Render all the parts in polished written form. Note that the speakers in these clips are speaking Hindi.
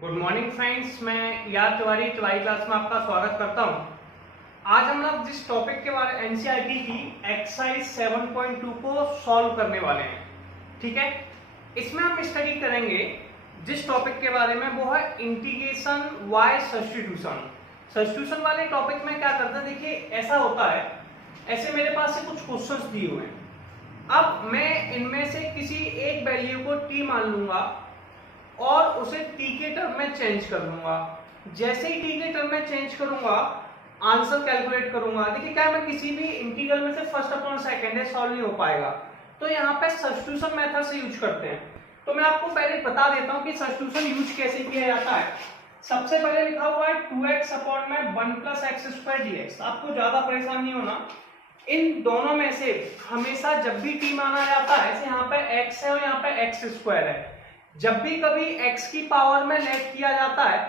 गुड मॉर्निंग फ्रेंड्स, मैं याद तिवारी तिवारी क्लास में आपका स्वागत करता हूं। आज हम लोग जिस टॉपिक के बारे एनसीईआरटी की एक्सरसाइज 7.2 को सॉल्व करने वाले हैं, ठीक है। इसमें हम स्टडी करेंगे जिस टॉपिक के बारे में, वो है इंटीग्रेशन वाई सब्स्टिट्यूशन। सब्स्टिट्यूशन वाले टॉपिक में क्या करते हैं, देखिए ऐसा होता है, ऐसे मेरे पास से कुछ क्वेश्चंस दिए हुए हैं। अब मैं इनमें से किसी एक वैल्यू को टी मान लूंगा और उसे टी के टर्म में चेंज कर लूंगा। जैसे ही टी के टर्म में चेंज करूंगा, आंसर कैलकुलेट करूंगा। देखिए क्या मैं किसी भी इंटीग्रल में से फर्स्ट अपॉन सेकंड है सॉल्व नहीं हो पाएगा, तो यहाँ पे सब्स्टिट्यूशन मेथड से यूज करते हैं। तो मैं आपको पहले बता देता हूँ कि सब्स्टिट्यूशन यूज कैसे किया जाता है। सबसे पहले लिखा हुआ है 2x अपॉन में 1 प्लस एक्स स्क्वायर dx। आपको ज्यादा परेशान नहीं होना, इन दोनों में से हमेशा जब भी टी माना जाता है, जैसे यहाँ पे x है और यहाँ पे एक्स स्क्वायर है, जब भी कभी x की पावर में लेट किया जाता है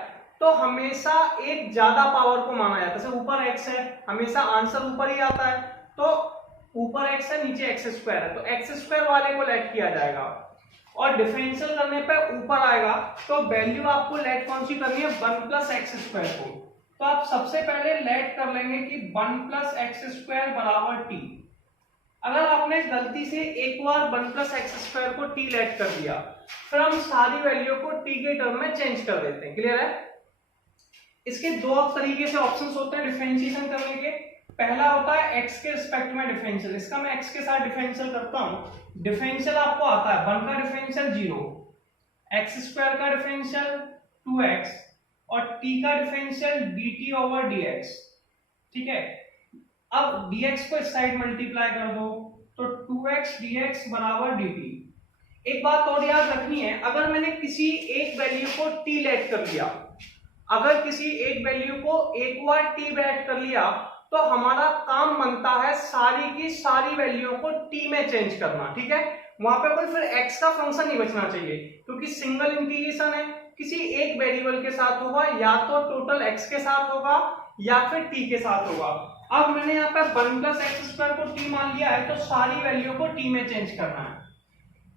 तो हमेशा एक ज्यादा पावर को माना जाता है। जैसे ऊपर x है, हमेशा आंसर ऊपर ही आता है, तो ऊपर x है नीचे एक्स स्क्वायर है, तो एक्स स्क्वायर वाले को लेट किया जाएगा। और डिफरेंशियल करने पे ऊपर आएगा, तो वैल्यू आपको लेट कौन सी करनी है, 1 प्लस एक्स स्क्वायर को। तो आप सबसे पहले लेट कर लेंगे कि 1 प्लस एक्स स्क्वायर बराबर टी। अगर आपने गलती से एक बार 1 प्लस एक्स स्क्वायर को टी लेट कर दिया, फिर हम सारी वैल्यू को टी के टर्म में चेंज कर देते हैं। क्लियर है? इसके दो तरीके से ऑप्शंस होते हैं डिफरेंशिएशन करने के। पहला होता है x के रिस्पेक्ट में डिफरेंशियल। इसका मैं x के साथ डिफरेंशियल करता हूं। डिफरेंशियल आपको आता है 1 का डिफरेंशियल 0, एक्स स्क्वायर का डिफरेंशियल 2x और t का डिफरेंशियल dt ओवर dx। ठीक है, अब dx को इस साइड मल्टीप्लाई कर दो, तो 2x dx बराबर dt। एक बात और याद रखनी है, अगर मैंने किसी एक वैल्यू को t लेट कर लिया, अगर किसी एक वैल्यू को एक बार t लेट कर लिया, तो हमारा काम बनता है सारी की सारी वैल्यू को t में चेंज करना। ठीक है, वहां पे कोई फिर x का फंक्शन नहीं बचना चाहिए, क्योंकि सिंगल इंटीग्रेशन है, किसी एक वेरिएबल के साथ होगा, या तो टोटल x के साथ होगा या फिर t के साथ होगा। अब मैंने यहाँ पे 1 प्लस एक्स स्क्वायर को t मान लिया है, तो सारी वैल्यू को t में चेंज करना है।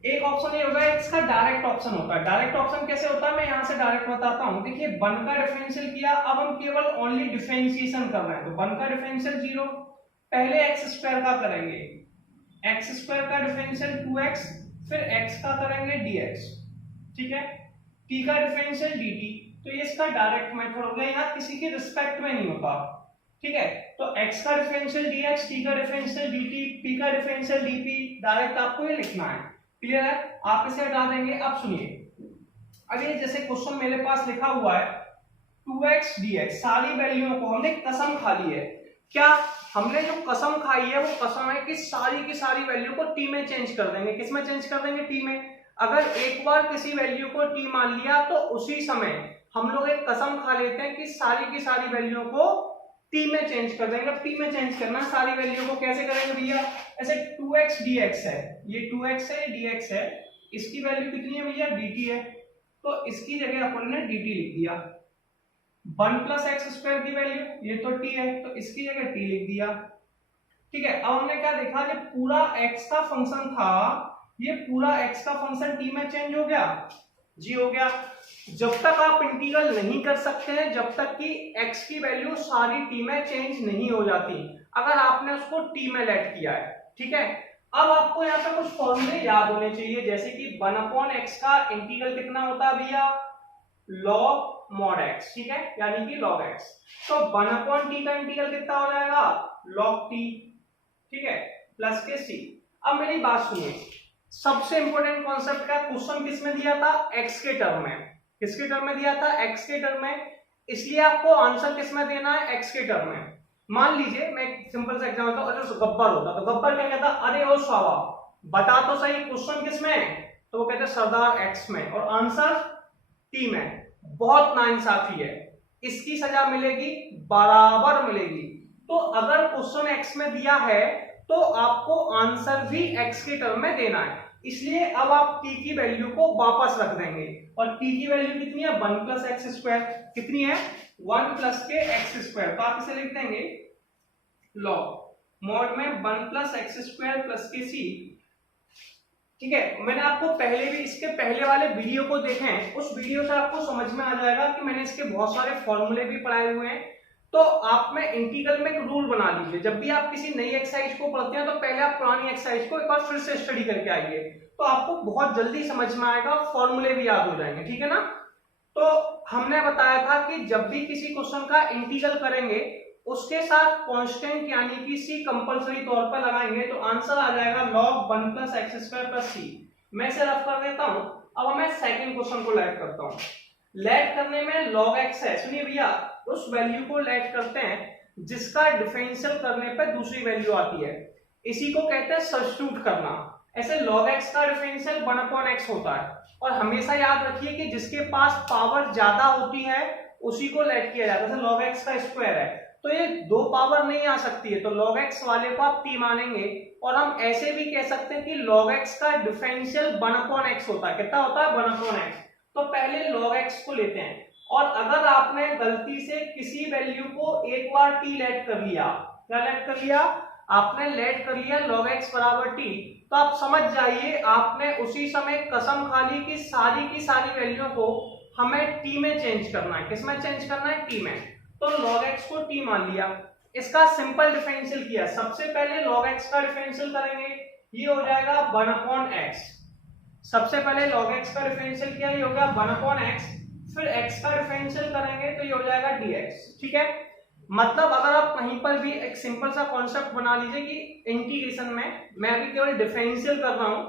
एक ऑप्शन ये होगा, इसका डायरेक्ट ऑप्शन होता है। डायरेक्ट ऑप्शन कैसे होता है, मैं यहाँ से डायरेक्ट बताता हूँ। देखिए 1 का डिफरेंशियल किया, अब हम केवल ओनली डिफरेंशिएशन कर रहे हैं, तो 1 का डिफरेंशियल 0, पहले एक्स स्क्वायर का करेंगे, एक्स स्क्वायर का डिफरेंशियल 2x, फिर x का करेंगे dx। ठीक है, t का डिफरेंशियल dt। तो ये इसका डायरेक्ट मेथड हो गया, यहाँ किसी के रिस्पेक्ट में नहीं होता। ठीक है, तो x का डिफरेंशियल dx, t का डिफरेंशियल dt, p का डिफरेंशियल dp, डायरेक्ट आपको ये लिखना है। क्लियर है? आप इसे हटा देंगे। अब सुनिए, अब ये जैसे क्वेश्चन मेरे पास लिखा हुआ है 2x dx, सारी वैल्यूओं को हमने कसम खा ली है। क्या हमने जो कसम खाई है, वो कसम है कि सारी की सारी वैल्यू को t में चेंज कर देंगे। किस में चेंज कर देंगे? t में। अगर एक बार किसी वैल्यू को t मान लिया, तो उसी समय हम लोग एक कसम खा लेते हैं कि सारी की सारी वैल्यू को t में चेंज कर देंगे। t में चेंज करना, सारी वैल्यू को कैसे करेंगे भैया, ऐसे 2x dx है, ये 2x है, dx है, इसकी वैल्यू कितनी है भैया, dt है, तो इसकी जगह अपन ने dt लिख दिया। 1 प्लस एक्स स्क्वायर की वैल्यू ये तो t है, तो इसकी जगह t लिख दिया। ठीक है, अब हमने क्या देखा, जो पूरा x का फंक्शन था, ये पूरा x का फंक्शन t में चेंज हो गया, जी हो गया। जब तक आप इंटीग्रल नहीं कर सकते हैं, जब तक कि x की वैल्यू सारी t में चेंज नहीं हो जाती, अगर आपने उसको t में लेट किया है। ठीक है, अब आपको यहाँ पे कुछ फॉर्मूले याद होने चाहिए, जैसे कि 1 अपॉन एक्स का इंटीग्रल कितना होता है भैया, log mod x। ठीक है, यानी कि log x। तो 1 अपॉन t का इंटीग्रल कितना हो जाएगा, log t। ठीक है, प्लस के c। अब मेरी बात सुनिए, सबसे इंपॉर्टेंट कॉन्सेप्ट का क्वेश्चन किसमें दिया था, x के टर्म में। किसके टर्म में दिया था, x के टर्म में, इसलिए आपको आंसर किसमें देना है, x के टर्म में। मान लीजिए मैं एक सिंपल सा एग्जांपल देता हूं, अगर गब्बर होता तो गब्बर क्या कहता, अरे ओ स्वावा बता तो सही क्वेश्चन किसमें है, तो वो कहते सरदार x में, और आंसर t में। बहुत नाइंसाफी है, इसकी सजा मिलेगी, बराबर मिलेगी। तो अगर क्वेश्चन x में दिया है, तो आपको आंसर भी x के टर्म में देना है। इसलिए अब आप t की वैल्यू को वापस रख देंगे, और t की वैल्यू कितनी है, 1 प्लस एक्स स्क्वायर। कितनी है, 1 प्लस के एक्स स्क्वायर। तो आप इसे लिख देंगे log mod में 1 प्लस एक्स स्क्वायर प्लस के c। ठीक है, मैंने आपको पहले भी इसके पहले वाले वीडियो को देखे हैं, उस वीडियो से आपको समझ में आ जाएगा कि मैंने इसके बहुत सारे फॉर्मूले भी पढ़ाए हुए हैं। तो आप में इंटीग्रल में एक रूल बना लीजिए, जब भी आप किसी नई एक्सरसाइज को पढ़ते हैं तो पहले आप पुरानी एक्सरसाइज को एक बार फिर से स्टडी करके आइए, तो आपको बहुत जल्दी समझ में आएगा, फॉर्मूले भी याद हो जाएंगे। ठीक है ना। तो हमने बताया था कि जब भी किसी क्वेश्चन का इंटीग्रल करेंगे उसके साथ कांस्टेंट यानी कि सी कंपलसरी तौर पर लगाएंगे, तो आंसर आ जाएगा log 1 + x² + c। मैं इसे रफ कर देता हूं। अब मैं सेकंड क्वेश्चन को लेट करता हूं। लेट करने में log x है, सुनिए भैया, उस वैल्यू को लेट करते हैं जिसका डिफरेंशियल करने पर दूसरी वैल्यू आती है, इसी को कहते हैं सब्स्टिट्यूट करना। ऐसे log x का डिफरेंशियल 1/x होता है, और हमेशा याद रखिए कि जिसके पास पावर ज्यादा होती है उसी को लेट किया जाता है। जैसे log x का स्क्वायर है तो ये 2 पावर नहीं आ सकती है, तो log x वाले को आप t मानेंगे, और हम ऐसे भी कह सकते हैं कि log x का डिफरेंशियल 1/x होता है। कितना होता है? 1/x। तो पहले log x को लेते हैं, और अगर आपने गलती से किसी वैल्यू को एक बार t लेट कर लिया, क्या लेट कर लिया? आपने लेट कर लिया log x = t, तो आप समझ जाइए आपने उसी समय कसम खा ली कि की सारी वैल्यू को हमें t में चेंज करना है। किस में चेंज करना है? t में। तो log x को t मान लिया, इसका सिंपल डिफरेंशियल किया। सबसे पहले log x का डिफरेंशियल करेंगे, ये हो जाएगा 1/x। सबसे पहले log x का डिफरेंशियल किया, ये हो गया 1/x। फिर x का डिफरेंशियल करेंगे तो ये हो जाएगा dx। ठीक है, मतलब अगर आप कहीं पर भी एक सिंपल सा कॉन्सेप्ट बना लीजिए कि इंटीग्रेशन में मैं अभी केवल डिफरेंशियल कर रहा हूं,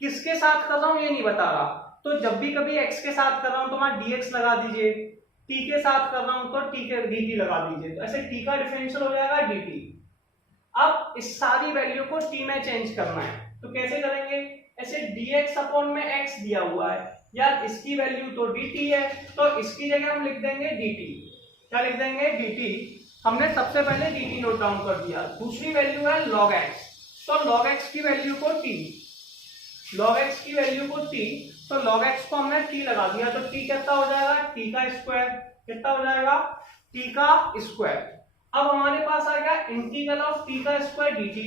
किसके साथ कर रहा हूं ये नहीं बता रहा, तो जब भी कभी x के साथ कर रहा हूं तो वहां dx लगा दीजिए, t के साथ कर रहा हूं तो t के dt लगा दीजिए, तो ऐसे t का डिफरेंशियल हो जाएगा dt। अब इस सारी वैल्यू को t में चेंज करना है, तो कैसे करेंगे? ऐसे dx/में x दिया हुआ है, यार इसकी वैल्यू तो dt है, तो इसकी जगह हम लिख देंगे dt। क्या लिख देंगे? dt। हमने सबसे पहले dt नोट डाउन कर दिया। दूसरी वैल्यू है log x, तो log x की वैल्यू को t, log x की वैल्यू को t, तो log x को हमने t लगा दिया, तो t कितना हो जाएगा? t का स्क्वायर। कितना हो जाएगा? t का स्क्वायर। अब हमारे पास आ गया इंटीग्रल ऑफ t का स्क्वायर dt।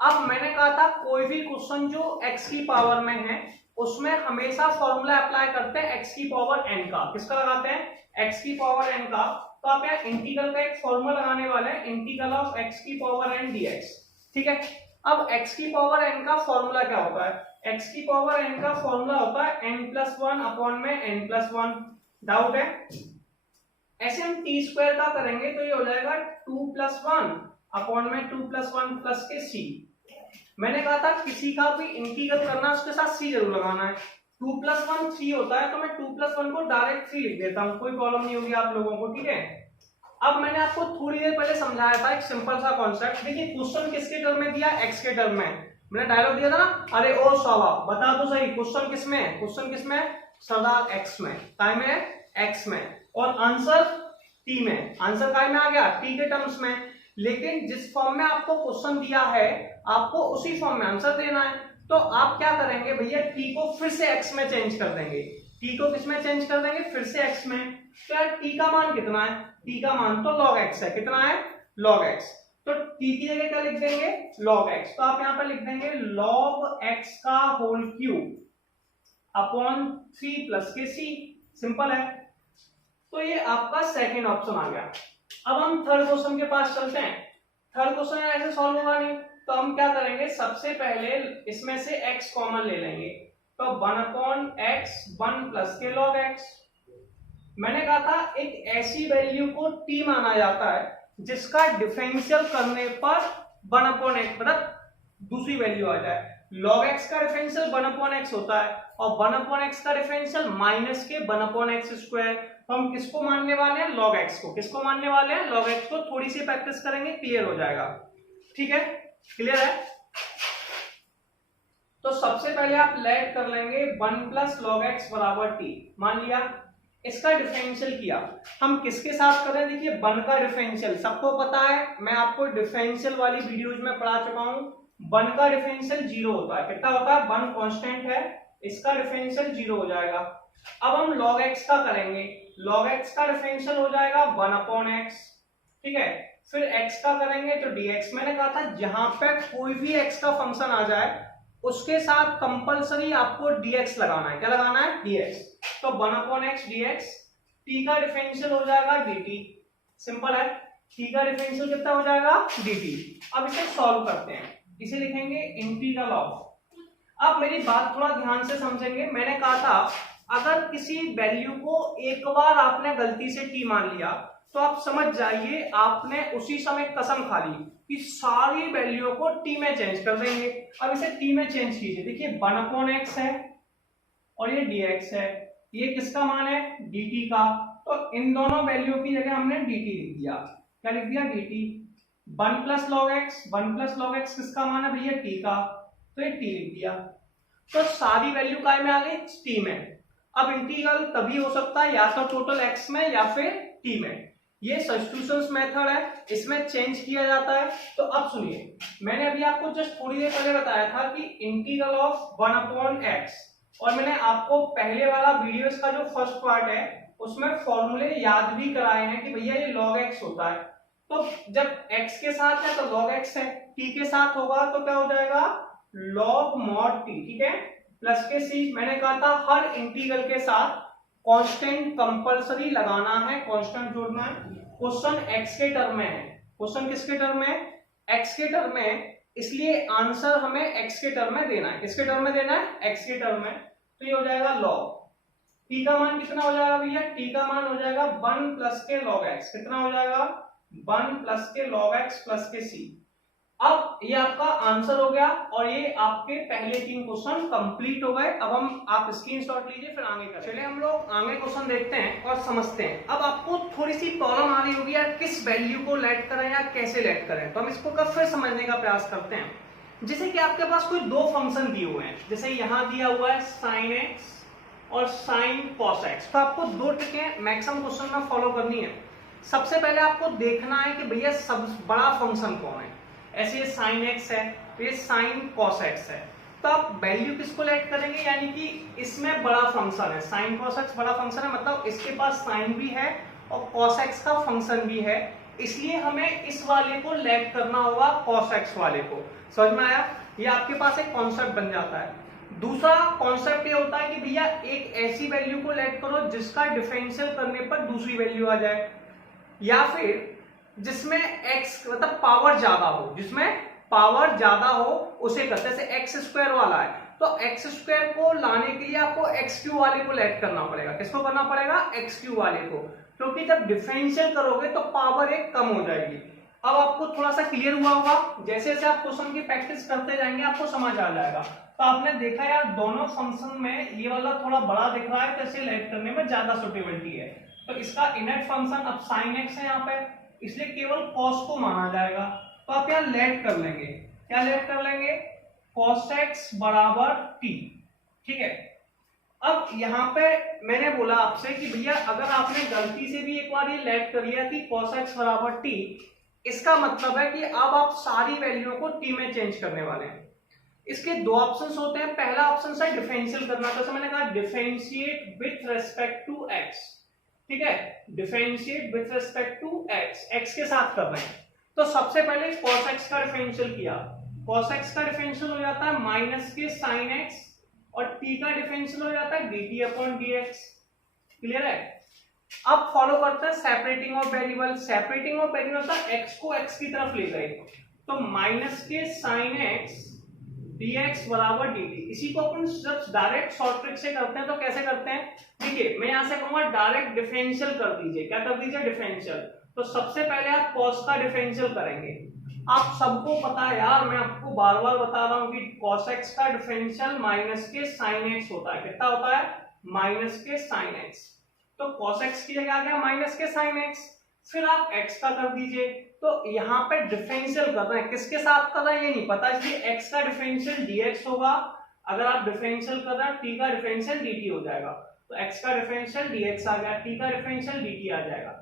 अब मैंने कहा था कोई भी क्वेश्चन जो x की पावर में है उसमें हमेशा फॉर्मूला अप्लाई करते हैं x की पावर n का। किसका लगाते हैं? x की पावर n का। तो आप यहाँ इंटीग्रल का एक फॉर्मूला लगाने वाले हैं, इंटीग्रल ऑफ x की पावर n dx। ठीक है, अब x की पावर n का फॉर्मूला क्या होता है? x की पावर n का फॉर्मूला होता है n+1/n+1। डाउट है? ऐसे हम t² का करेंगे तो ये हो जाएगा 2+1/2+1 प्लस के c। मैंने कहा था किसी का भी इंटीग्रल करना उसके साथ c जरूर लगाना है। 2+1 3 होता है, तो मैं 2+1 को डायरेक्ट 3 लिख देता हूं, कोई प्रॉब्लम नहीं होगी आप लोगों को। ठीक है, अब मैंने आपको थोड़ी देर पहले समझाया था एक सिंपल सा कॉन्सेप्ट। देखिए क्वेश्चन किसके टर्म में दिया? x के टर्म में। मैंने डायलॉग दिया था ना, अरे ओ साला बता तो सही, क्वेश्चन किस में है? क्वेश्चन किस में है? सरदार x में। काय में है? x में। और आंसर t में। आंसर काय में आ गया? t के टर्म्स में। लेकिन जिस फॉर्म में आपको क्वेश्चन दिया है आपको उसी फॉर्म में आंसर देना है, तो आप क्या करेंगे भैया? t को फिर से x में चेंज कर देंगे। t को किस में चेंज कर देंगे? फिर से x में। तो यार t का मान कितना है? t का मान तो log x है। कितना है? log x। तो t की जगह क्या लिख देंगे? log x। तो आप यहाँ पर लिख देंगे log x का होल क्यूब अपॉन 3 प्लस के c। सिंपल है। तो ये आपका सेकंड ऑप्शन आ गया। अब हम थर्ड क्वेश्चन के पास चलते हैं। थर्ड क्वेश्चन ऐसे सॉल्व होगा नहीं, तो हम क्या करेंगे? सबसे पहले इसमें से x कॉमन ले लेंगे, तो 1/x 1 प्लस के log x। मैंने कहा था एक ऐसी वैल्यू को t माना जाता है जिसका डिफरेंशियल करने पर 1/x मतलब दूसरी वैल्यू आ जाए। log x का डिफरेंशियल 1/x होता है, और 1/x का डिफरेंशियल माइनस के 1/x²। तो हम किसको मानने वाले हैं? log x को। किसको मानने वाले हैं? log x को। थोड़ी सी प्रैक्टिस करेंगे क्लियर हो जाएगा। ठीक है, क्लियर है? तो सबसे पहले आप लेट कर लेंगे 1 + log x = t। मान लिया, इसका डिफरेंशियल किया। हम किसके साथ करें? देखिए 1 का डिफरेंशियल सबको पता है, मैं आपको डिफरेंशियल वाली वीडियोज में पढ़ा चुका हूं। 1 का डिफरेंशियल 0 होता है। कितना होता है? 1 कांस्टेंट है, इसका डिफरेंशियल 0 हो जाएगा। अब हम log x का करेंगे, log x का डिफरेंशियल हो जाएगा 1/x। ठीक है, फिर x का करेंगे तो dx। मैंने कहा था जहां पे कोई भी x का फंक्शन आ जाए उसके साथ कंपलसरी आपको dx लगाना है। क्या लगाना है? dx। तो 1/x dx, t का डिफरेंशियल हो जाएगा dt। सिंपल है, t का डिफरेंशियल कितना हो जाएगा? dt। अब इसे सॉल्व करते हैं, इसे लिखेंगे इंटीग्रल ऑफ। अब मेरी बात थोड़ा ध्यान से समझेंगे। मैंने कहा था अगर किसी वैल्यू को एक बार आपने गलती से t मान लिया तो आप समझ जाइए आपने उसी समय कसम खा ली कि सारी वैल्यू को t में चेंज कर देंगे। अब इसे t में चेंज कीजिए। देखिए 1/x है और ये dx है, ये किसका मान है? dt का। तो इन दोनों वैल्यू की जगह हमने dt लिख दिया। क्या लिख दिया? dt। 1 + log x, 1 + log x किसका मान है भैया? t का। तो ये t लिख दिया। तो सारी वैल्यू काय में आ गई? t में। अब इंटीग्रल तभी हो सकता है या तो टोटल x में या फिर t में। ये सब्स्टिट्यूशंस मेथड है, इसमें चेंज किया जाता है। तो अब सुनिए, मैंने अभी आपको जस्ट थोड़ी देर पहले बताया था कि इंटीग्रल ऑफ 1/x, और मैंने आपको पहले वाला वीडियो का जो फर्स्ट पार्ट है उसमें फॉर्मूले याद भी कराए हैं कि भैया ये log x होता है। तो जब x के साथ है तो log x है, t के साथ होगा तो क्या हो जाएगा? log mod t। ठीक है, प्लस के c। मैंने कहा था हर इंटीग्रल के साथ कांस्टेंट कंपलसरी लगाना है, कांस्टेंट जोड़ना है। क्वेश्चन x के टर्म में है। क्वेश्चन किसके टर्म में? x के टर्म में, इसलिए आंसर हमें x के टर्म में देना है। किसके टर्म में देना है? x के टर्म में। तो ये हो जाएगा log t का मान कितना हो जाएगा भैया? t का मान हो जाएगा 1 + के log x। कितना हो जाएगा? 1 + के log x प्लस के c। अब ये आपका आंसर हो गया और ये आपके पहले 3 क्वेश्चन कंप्लीट हो गए। अब हम आप स्क्रीनशॉट लीजिए, फिर आगे करें। चलिए हम लोग आगे क्वेश्चन देखते हैं और समझते हैं। अब आपको थोड़ी सी प्रॉब्लम आ रही होगी यार, किस वैल्यू को लेट करें या कैसे लेट करें। तो हम इसको कब फिर समझने का प्रयास करते हैं। जैसे कि आपके पास कोई दो फंक्शन दिए हुए हैं, जैसे यहाँ दिया हुआ है sin x और sin cos x। तो आपको दो ट्रिकें मैक्सिमम क्वेश्चन में फॉलो करनी है। सबसे पहले आपको देखना है कि भैया सब बड़ा फंक्शन कौन है। ऐसे ये sin x है तो ये sin cos x है। तो आप वैल्यू किसको लेट करेंगे, यानी कि इसमें बड़ा फंक्शन है, sin cos x बड़ा फंक्शन है, मतलब इसके पास sin भी है और cos x का फंक्शन भी है, इसलिए हमें इस वाले को लेट करना होगा cos x वाले को। समझ में आया? ये आपके पास एक कॉन्सेप्ट बन जाता है। दूसरा कॉन्सेप्ट ये होता है कि भैया एक ऐसी वैल्यू को लेट करो जिसका डिफरेंशियल करने पर दूसरी वैल्यू आ जाए, या फिर जिसमें x मतलब पावर ज्यादा हो, जिसमें पावर ज्यादा हो उसे करते हैं। जैसे x² वाला है तो x² को लाने के लिए आपको x³ वाले को लेट करना पड़ेगा। किसको करना पड़ेगा? x³ वाले को, क्योंकि जब डिफरेंशियल करोगे तो पावर एक कम हो जाएगी। अब आपको थोड़ा सा क्लियर हुआ होगा। जैसे जैसे आप क्वेश्चन की प्रैक्टिस करते जाएंगे आपको समझ आ जाएगा। तो आपने देखा यार दोनों फंक्शन में ये वाला थोड़ा बड़ा दिख रहा है तो इसे लेट करने में ज्यादा सुटेबिलिटी है। तो इसका इनर फंक्शन अब sin x है यहाँ पे, इसलिए केवल cos को माना जाएगा। तो आप यहाँ लेट कर लेंगे। क्या लेट कर लेंगे? cos x बराबर t। ठीक है, अब यहाँ पे मैंने बोला आपसे कि भैया अगर आपने गलती से भी एक बार ये लेट कर लिया कि cos x बराबर t, इसका मतलब है कि अब आप सारी वैल्यू को t में चेंज करने वाले हैं। इसके दो ऑप्शंस होते हैं। पहला ऑप्शन है डिफरेंशियल करना, जैसे मैंने कहा differentiate with respect to x। ठीक है, differentiate with respect to x, x के साथ कर रहे हैं। तो सबसे पहले cos x का डिफरेंशियल किया। cos x का डिफरेंशियल हो जाता है माइनस के sin x और t का डिफरेंशियल हो जाता है dt/dx। क्लियर है? अब फॉलो करते हैं separating of variable. Separating of variable था x को x की तरफ ले गए तो माइनस के sin x dx बराबर dt। इसी को अपन जब डायरेक्ट शॉर्ट ट्रिक से करते हैं तो कैसे करते हैं? देखिए मैं यहां से कहूंगा डायरेक्ट डिफरेंशियल कर दीजिए। क्या कर दीजिए? डिफरेंशियल। तो सबसे पहले आप cos का डिफरेंशियल करेंगे। आप सबको पता है यार, मैं आपको बार बार बता रहा हूं कि cos x का डिफरेंशियल माइनस के sin x होता है। कितना होता है? माइनस के sin x। तो cos x की जगह आ गया माइनस के sin x। फिर आप x का कर दीजिए। तो यहाँ पे डिफरेंशियल कर रहे हैं, किसके साथ कर रहे हैं ये नहीं पता, इसलिए x का डिफरेंशियल dx होगा। अगर आप डिफरेंशियल कर रहे हैं t का डिफरेंशियल dt हो जाएगा। तो x का डिफरेंशियल dx आ गया, t का डिफरेंशियल dt आ जाएगा।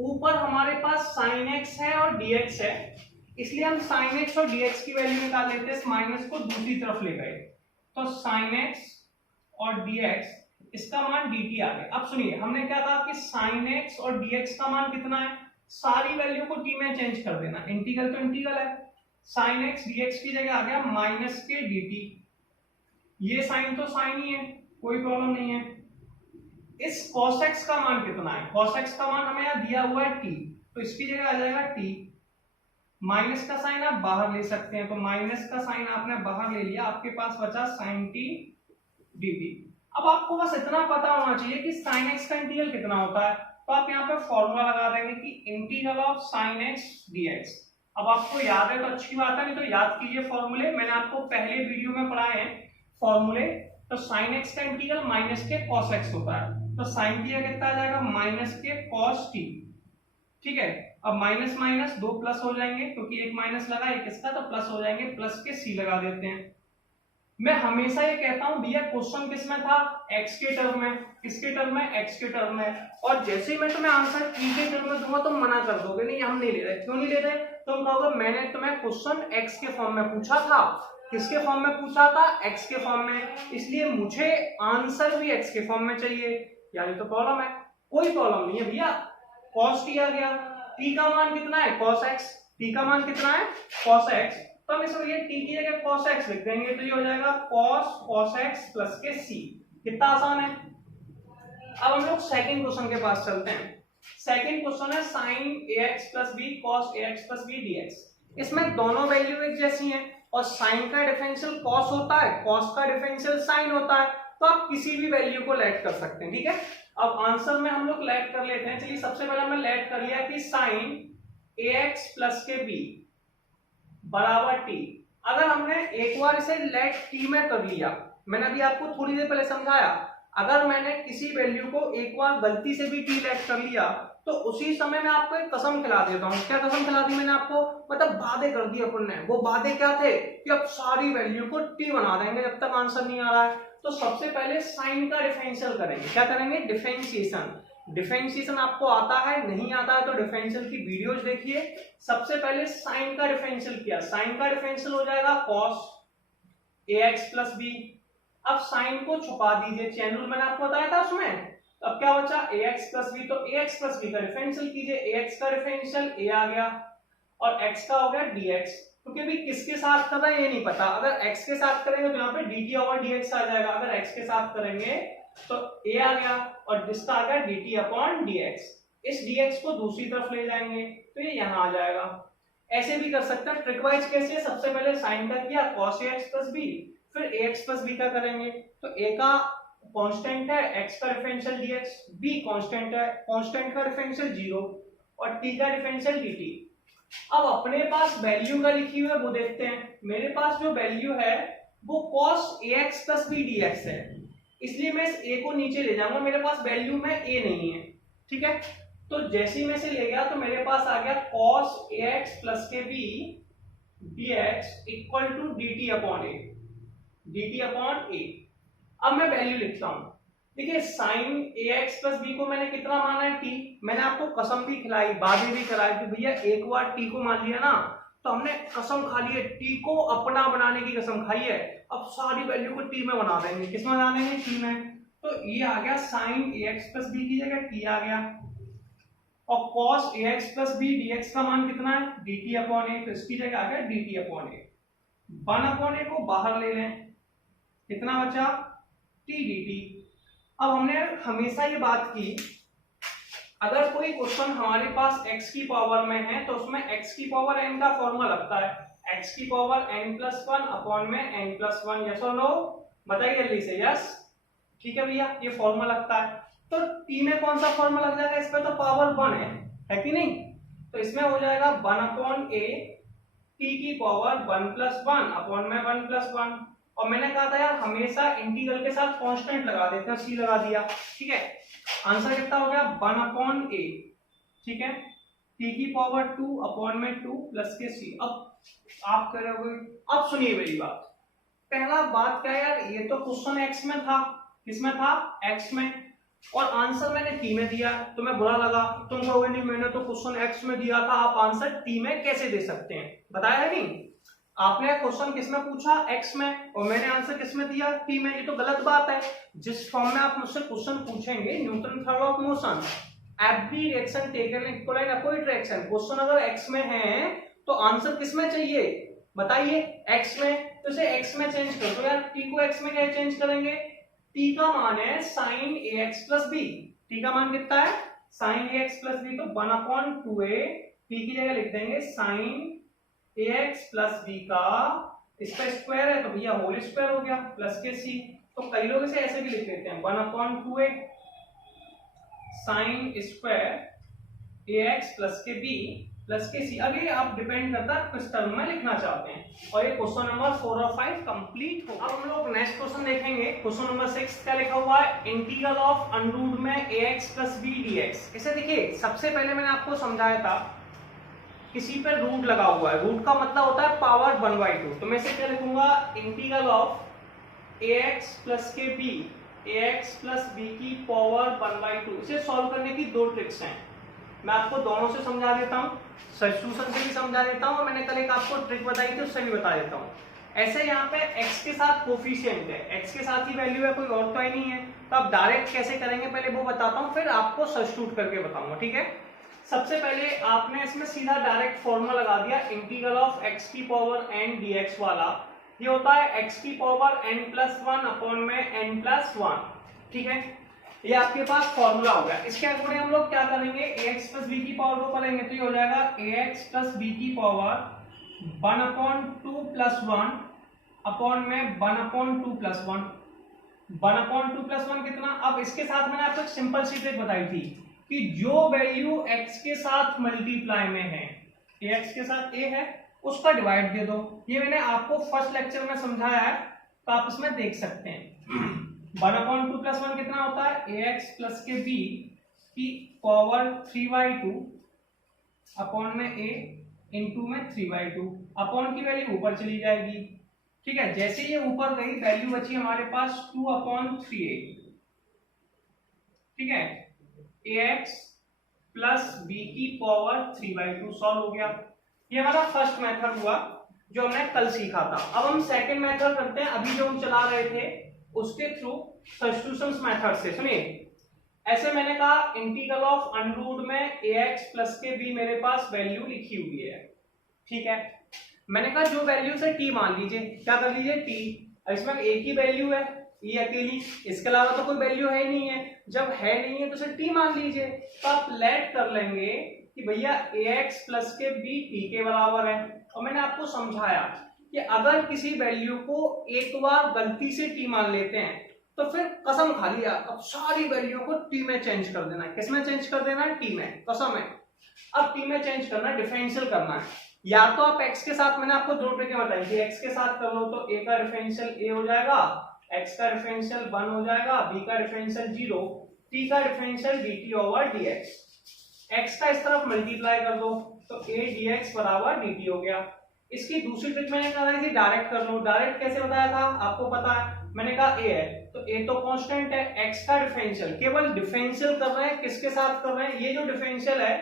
ऊपर हमारे पास sin x है और dx है, इसलिए हम sin x और dx की वैल्यू निकाल लेते हैं। इस माइनस को दूसरी तरफ ले गए तो sin x और dx, इसका मान dt आ गया। अब सुनिए, हमने क्या कहा कि sin x और dx का मान कितना है? सारी वैल्यू को t में चेंज कर देना। इंटीग्रल तो इंटीग्रल है, sin x dx की जगह आ गया माइनस के dt। ये साइन तो साइन ही है, कोई प्रॉब्लम नहीं है। इस cos x का मान कितना है? cos x का मान हमें यहाँ दिया हुआ है t, तो इसकी जगह आ जाएगा t। माइनस का साइन आप बाहर ले सकते हैं, तो माइनस का साइन आपने बाहर ले लिया, आपके पास बचा sin t dt। अब आपको बस इतना पता होना चाहिए कि sin x का इंटीग्रल कितना होता है, तो आप यहाँ पे फॉर्मूला लगा देंगे कि integral of sin x dx। अब आपको याद है तो अच्छी बात है, नहीं तो याद कीजिए फॉर्मूले, मैंने आपको पहले वीडियो में पढ़ाए हैं फॉर्मूले। तो sin x का इंटीग्रल माइनस के cos x होता है, तो sin t कितना आ जाएगा माइनस के cos t। ठीक है, अब माइनस माइनस दो प्लस हो जाएंगे, क्योंकि एक माइनस लगा एक इसका, तो प्लस हो जाएंगे, प्लस के c लगा देते हैं। मैं हमेशा ये कहता हूं भैया क्वेश्चन किस में था? x के टर्म में। किसके टर्म में? x के टर्म में। और जैसे ही मैं तुम्हें आंसर t के टर्म में दूंगा तुम मना कर दोगे, नहीं हम नहीं ले रहे। क्यों नहीं ले रहे? तुम कहोगे मैंने तुम्हें क्वेश्चन x के फॉर्म में पूछा था। किसके फॉर्म में पूछा था? x के फॉर्म में, इसलिए मुझे आंसर भी x के फॉर्म में चाहिए। यानी तो प्रॉब्लम है? कोई प्रॉब्लम नहीं है भैया, cos t आ गया। t का मान कितना है? cos x। t का मान कितना है? cos x। तो हम इसमें ये t की जगह cos x लिख देंगे, तो ये हो जाएगा cos x प्लस के c। कितना आसान है। अब हम लोग सेकंड क्वेश्चन के पास चलते हैं। सेकंड क्वेश्चन है sin ax plus b cos ax plus b dx। इसमें दोनों वैल्यू एक जैसी हैं, और sin का डिफरेंशियल cos होता है, cos का डिफरेंशियल sin होता है, तो आप किसी भी वैल्यू को लेट कर सकते हैं। ठीक है, अब आंसर में हम लोग लेट कर लेते हैं। चलिए सबसे पहले हमने लेट कर लिया कि sin ax प्लस के b बराबर t। अगर हमने एक बार इसे लेट t में कर लिया, मैंने अभी आपको थोड़ी देर पहले समझाया, अगर मैंने किसी वैल्यू को एक बार गलती से भी t लेट कर लिया तो उसी समय मैं आपको एक कसम खिला देता हूँ। क्या कसम खिला दी मैंने आपको? मतलब वादे कर दिए अपन ने। वो वादे क्या थे कि अब सारी वैल्यू को t बना देंगे जब तक आंसर नहीं आ रहा है। तो सबसे पहले साइन का डिफरेंशियल करेंगे। क्या करेंगे? डिफरेंशिएशन। डिफरेंशिएशन आपको आता है? नहीं आता है तो डिफरेंशियल की वीडियोज देखिए। सबसे पहले साइन का डिफरेंशियल किया, साइन का डिफरेंशियल हो जाएगा cos ax प्लस b। अब साइन को छुपा दीजिए, चेन रूल मैंने आपको बताया था उसमें। तो अब क्या बचा? ax प्लस b, तो ax प्लस b का डिफरेंशियल कीजिए। ax का डिफरेंशियल a आ गया और x का हो गया dx। क्योंकि अभी किसके साथ कर रहे हैं ये नहीं पता, अगर x के साथ करेंगे तो यहाँ पे dt ओवर dx आ जाएगा, अगर x के साथ करेंगे तो a आ गया और जिसका आ गया dt अपॉन dx। इस dx को दूसरी तरफ ले जाएंगे तो ये यहाँ आ जाएगा। ऐसे भी कर सकते हैं। ट्रिक वाइज कैसे? सबसे पहले साइन का किया cos ax प्लस b, फिर ax प्लस b का करेंगे, तो a का कांस्टेंट है, x का डिफरेंशियल dx, b कांस्टेंट है, कांस्टेंट का डिफरेंशियल 0 और t का डिफरेंशियल dt। अब अपने पास वैल्यू का लिखी हुई है वो देखते हैं। मेरे पास जो वैल्यू है वो cos ax plus b dx है, इसलिए मैं इस a को नीचे ले जाऊंगा। मेरे पास वैल्यू में a नहीं है। ठीक है, तो जैसे ही मैं इसे ले गया तो मेरे पास आ गया cos ax प्लस के b dx equal to dt upon a, dt upon a। अब मैं वैल्यू लिखता हूं। देखिए sin ax प्लस b को मैंने कितना माना है? t। मैंने आपको कसम भी खिलाई, वादे भी कराई कि भैया एक बार t को मान लिया ना तो हमने कसम खा ली है, t को अपना बनाने की कसम खाई है। अब सारी वैल्यू को t में बना देंगे। किस में बना देंगे? t में। तो ये आ गया sin ax प्लस b की जगह t आ गया, और cos ax plus b dx का मान कितना है? dt अपॉन a, तो इसकी जगह आ गया dt upon a। 1 upon a को बाहर ले लें, कितना बचा? t dt। अब हमने हमेशा ये बात की, अगर कोई क्वेश्चन हमारे पास x की पावर में है तो उसमें x की पावर n का फॉर्मूला लगता है, x की पावर n प्लस 1 अपॉन में n प्लस 1। यस और नो? बताइए जल्दी से। यस, ठीक है भैया, ये फॉर्मूला लगता है। तो t में कौन सा फॉर्मूला लग जाएगा? इसमें तो पावर 1 है कि नहीं? तो इसमें हो जाएगा 1 अपॉन a t की पावर 1 प्लस 1 अपॉन में 1 प्लस 1। और मैंने कहा था यार हमेशा इंटीग्रल के साथ कांस्टेंट लगा देते हैं, c लगा दिया। ठीक है, आंसर कितना हो गया? 1 अपॉन a। ठीक है, t की पावर 2 अपॉन में 2 प्लस के c। अब आप कह रहे हो, अब सुनिए मेरी बात। पहला बात क्या यार, ये तो क्वेश्चन x में था। किसमें था? x में, और आंसर मैंने t में दिया। तुम्हें बुरा लगा, तुम कहोगे नहीं मैंने तो क्वेश्चन x में दिया था, आप आंसर t में कैसे दे सकते हैं? बताया है नहीं? आपने क्वेश्चन किस में पूछा? x में, और मैंने आंसर किस में दिया? t में। ये तो गलत बात है। जिस फॉर्म में आप मुझसे क्वेश्चन पूछेंगे, Newton theorem of motion, every reaction taken equal in opposite direction, question अगर x में है तो आंसर किस में चाहिए? बताइए। x में। तो इसे x में चेंज कर दो यार। t को x में क्या चेंज करेंगे, t का मान है sin ax plus b। t का मान कितना है, sin ax प्लस b, तो 1/2a t की जगह लिख देंगे sin ax प्लस b का, इसका स्क्वायर है तो भैया होल स्क्वायर हो गया प्लस के c। तो कई लोग इसे ऐसे भी लिख देते हैं 1/2a sin square ax plus के b प्लस के सी। अब ये आप डिपेंड करता है किस टर्म में लिखना चाहते हैं। और ये क्वेश्चन नंबर 4 और 5 कंप्लीट हो। अब हम लोग नेक्स्ट क्वेश्चन देखेंगे। क्वेश्चन नंबर 6 क्या लिखा हुआ है, इंटीग्रल ऑफ अंडर में ax प्लस b dx। इसे देखिए, सबसे पहले मैंने आपको समझाया था किसी पे रूट लगा हुआ है, रूट का मतलब होता है पावर 1/2। तो मैं इसे क्या लिखूंगा, इंटीग्रल ऑफ ax प्लस के b, ax प्लस b की पावर 1/2। इसे सॉल्व करने की दो ट्रिक्स हैं, मैं आपको दोनों से समझा देता हूँ, सब्स्टिट्यूशन से भी समझा देता हूँ, और मैंने कल एक आपको ट्रिक बताई थी उससे भी बता देता हूँ। ऐसे यहाँ पे x के साथ कोफिशिएंट है, x के साथ ही वैल्यू है, कोई और तो ही नहीं है। तो आप डायरेक्ट कैसे करेंगे पहले वो बताता हूँ, फिर आपको सब्स्टिट्यूट करके बताऊंगा, ठीक है। सबसे पहले आपने इसमें सीधा डायरेक्ट फॉर्मूला लगा दिया, इंटीग्रल ऑफ x की पावर n dx वाला। ये होता है x की पावर n+1 अपॉन में n+1, ठीक है। ये आपके पास फॉर्मूला हो गया। इसके अकॉर्डिंग हम लोग क्या करेंगे, ax प्लस b की पावर को करेंगे, तो ये हो जाएगा ax प्लस b की पावर 1/2 प्लस 1 अपॉन में 1/2 प्लस 1। 1/2 प्लस 1 कितना, अब इसके साथ मैंने आपको एक सिंपल सी ट्रिक बताई थी कि जो वैल्यू x के साथ मल्टीप्लाई में है, ax के साथ a है, उसका डिवाइड दे दो। ये मैंने आपको फर्स्ट लेक्चर में समझाया है, तो आप इसमें देख सकते हैं। 1/2 प्लस 1 कितना होता है, ax प्लस के b की पावर 3/2 अपॉन में a इंटू में 3/2। अपॉन की वैल्यू ऊपर चली जाएगी, ठीक है। जैसे ये ऊपर गई वैल्यू बची हमारे पास 2/3a, ठीक है। ax प्लस b की पावर 3/2 सॉल्व हो गया। ये हमारा फर्स्ट मेथड हुआ जो हमने कल सीखा था। अब हम सेकंड मेथड करते हैं, अभी जो हम चला रहे थे उसके थ्रू सब्स्टिट्यूशंस मेथड से। सुनिए, ऐसे मैंने कहा इंटीग्रल ऑफ अंडर में ax प्लस के b मेरे पास वैल्यू लिखी हुई है, ठीक है। मैंने कहा जो वैल्यू से t मान लीजिए, क्या कर लीजिए t, इसमें एक ही वैल्यू है ये अकेली, इसके अलावा तो कोई वैल्यू है ही नहीं है। जब है नहीं है तो इसे t मान लीजिए। तो आप लेट कर लेंगे कि भैया ax प्लस के b t के बराबर है। और मैंने आपको समझाया कि अगर किसी वैल्यू को एक बार गलती से t मान लेते हैं तो फिर कसम खा लिया, अब सारी वैल्यू को t में चेंज कर देना है। किसमें चेंज कर देना है, t में, कसम है। अब t में चेंज करना है, डिफरेंशियल करना है। या तो आप x के साथ, मैंने आपको दो ट्रिकें बताई थी, x के साथ कर लो तो a का डिफरेंशियल a हो जाएगा, x का डिफरेंशियल 1 हो जाएगा, b का डिफरेंशियल 0, t का differential dt over dx। x का इस तरफ मल्टीप्लाई कर दो तो a dx बराबर dt हो गया। इसकी दूसरी ट्रिक मैंने बताई थी, डायरेक्ट कर लो। डायरेक्ट कैसे बताया था आपको पता है, मैंने कहा a है तो a तो कांस्टेंट है, x का डिफरेंशियल, केवल डिफरेंशियल कर रहे हैं, किसके साथ कर रहे हैं, ये जो डिफरेंशियल है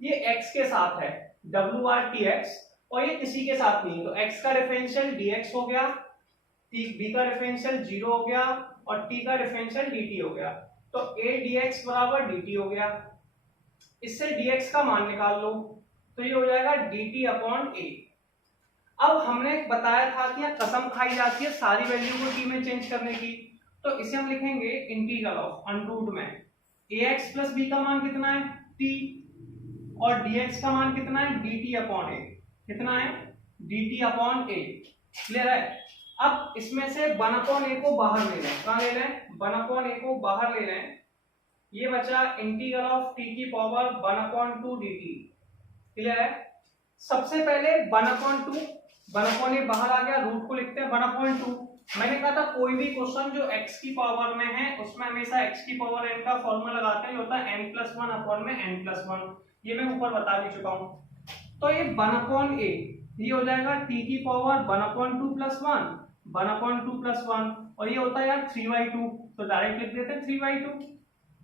ये x के साथ है, WRTX, और ये किसी के साथ नहीं। तो x का डिफरेंशियल dx हो गया, b का डिफरेंशियल 0 हो गया, और t का डिफरेंशियल dt हो गया। तो a dx बराबर dt हो गया। इससे dx का मान निकाल लो तो ये हो जाएगा dt अपॉन a। अब हमने बताया था कि कसम खाई जाती है सारी वैल्यू को t में चेंज करने की, तो इसे हम लिखेंगे इंटीग्रल ऑफ अंडर में ax प्लस b का मान कितना है t, और dx का मान कितना है dt अपॉन a, कितना है dt अपॉन a। क्लियर है। अब इसमें से 1/a को बाहर ले लें, कहां ले लें, 1/a को बाहर ले लें, ये बचा इंटीग्रल ऑफ t की पावर 1/2 dt। क्लियर है। सबसे पहले 1/2, 1/a बाहर आ गया, रूट को लिखते हैं 1/2। मैंने कहा था कोई भी क्वेश्चन जो x की पावर में है उसमें हमेशा x की पावर n का फॉर्मूला लगाते हैं, होता है n+1 अपॉन में n+1। ये मैं ऊपर बता भी चुका हूं। तो ये 1/a ये हो जाएगा t की पावर 1/2 प्लस 1, 1/2 प्लस 1, और ये होता है यार 3/2, तो डायरेक्ट लिख देते हैं 3/2,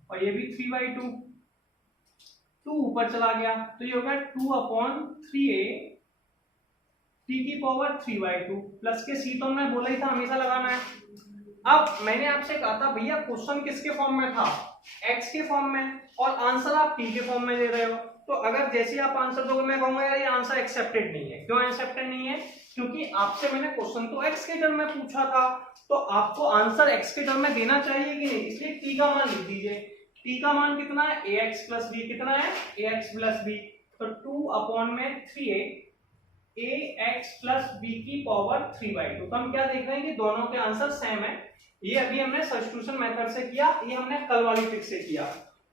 और ये भी 3/2, 2 ऊपर चला गया तो ये हो गया 2/3a t की पावर 3/2 प्लस के c, तो मैं बोला ही था हमेशा लगाना है। अब मैंने आपसे कहा था भैया क्वेश्चन किसके फॉर्म में था, x के फॉर्म में, और आंसर आप t के फॉर्म में दे रहे हो, तो अगर जैसे आप आंसर दोगे मैं कहूंगा यार ये आंसर एक्सेप्टेड नहीं है। क्यों एक्सेप्टेड नहीं है? क्योंकि आपसे मैंने क्वेश्चन तो एक्स के टर्म में पूछा था, तो आपको आंसर एक्स के टर्म में देना चाहिए कि नहीं, इसलिए टी का मान लिख दीजिए। टी का मान कितना है? ax plus B. कितना है? ax plus B. तो 2/3a ax प्लस बी की पावर 3/2। तो हम क्या देख रहे हैं कि दोनों के आंसर सेम है। ये अभी हमने सब्स्टिट्यूशन मेथड से किया, ये हमने कल वाली ट्रिक से किया।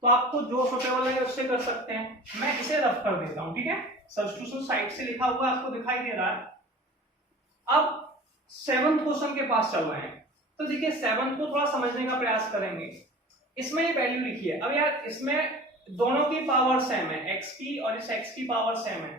तो आपको जो सुटेबल है उससे कर सकते हैं। मैं इसे रफ कर देता हूं, ठीक है। सब्स्टिट्यूशन साइड से लिखा हुआ आपको दिखाई दे रहा है। अब 7th क्वेश्चन के पास चल रहे हैं। तो देखिए 7th को थोड़ा समझने का प्रयास करेंगे। इसमें ये वैल्यू लिखी है। अब यार इसमें दोनों की पावर सेम है, x की और इस x की पावर सेम है।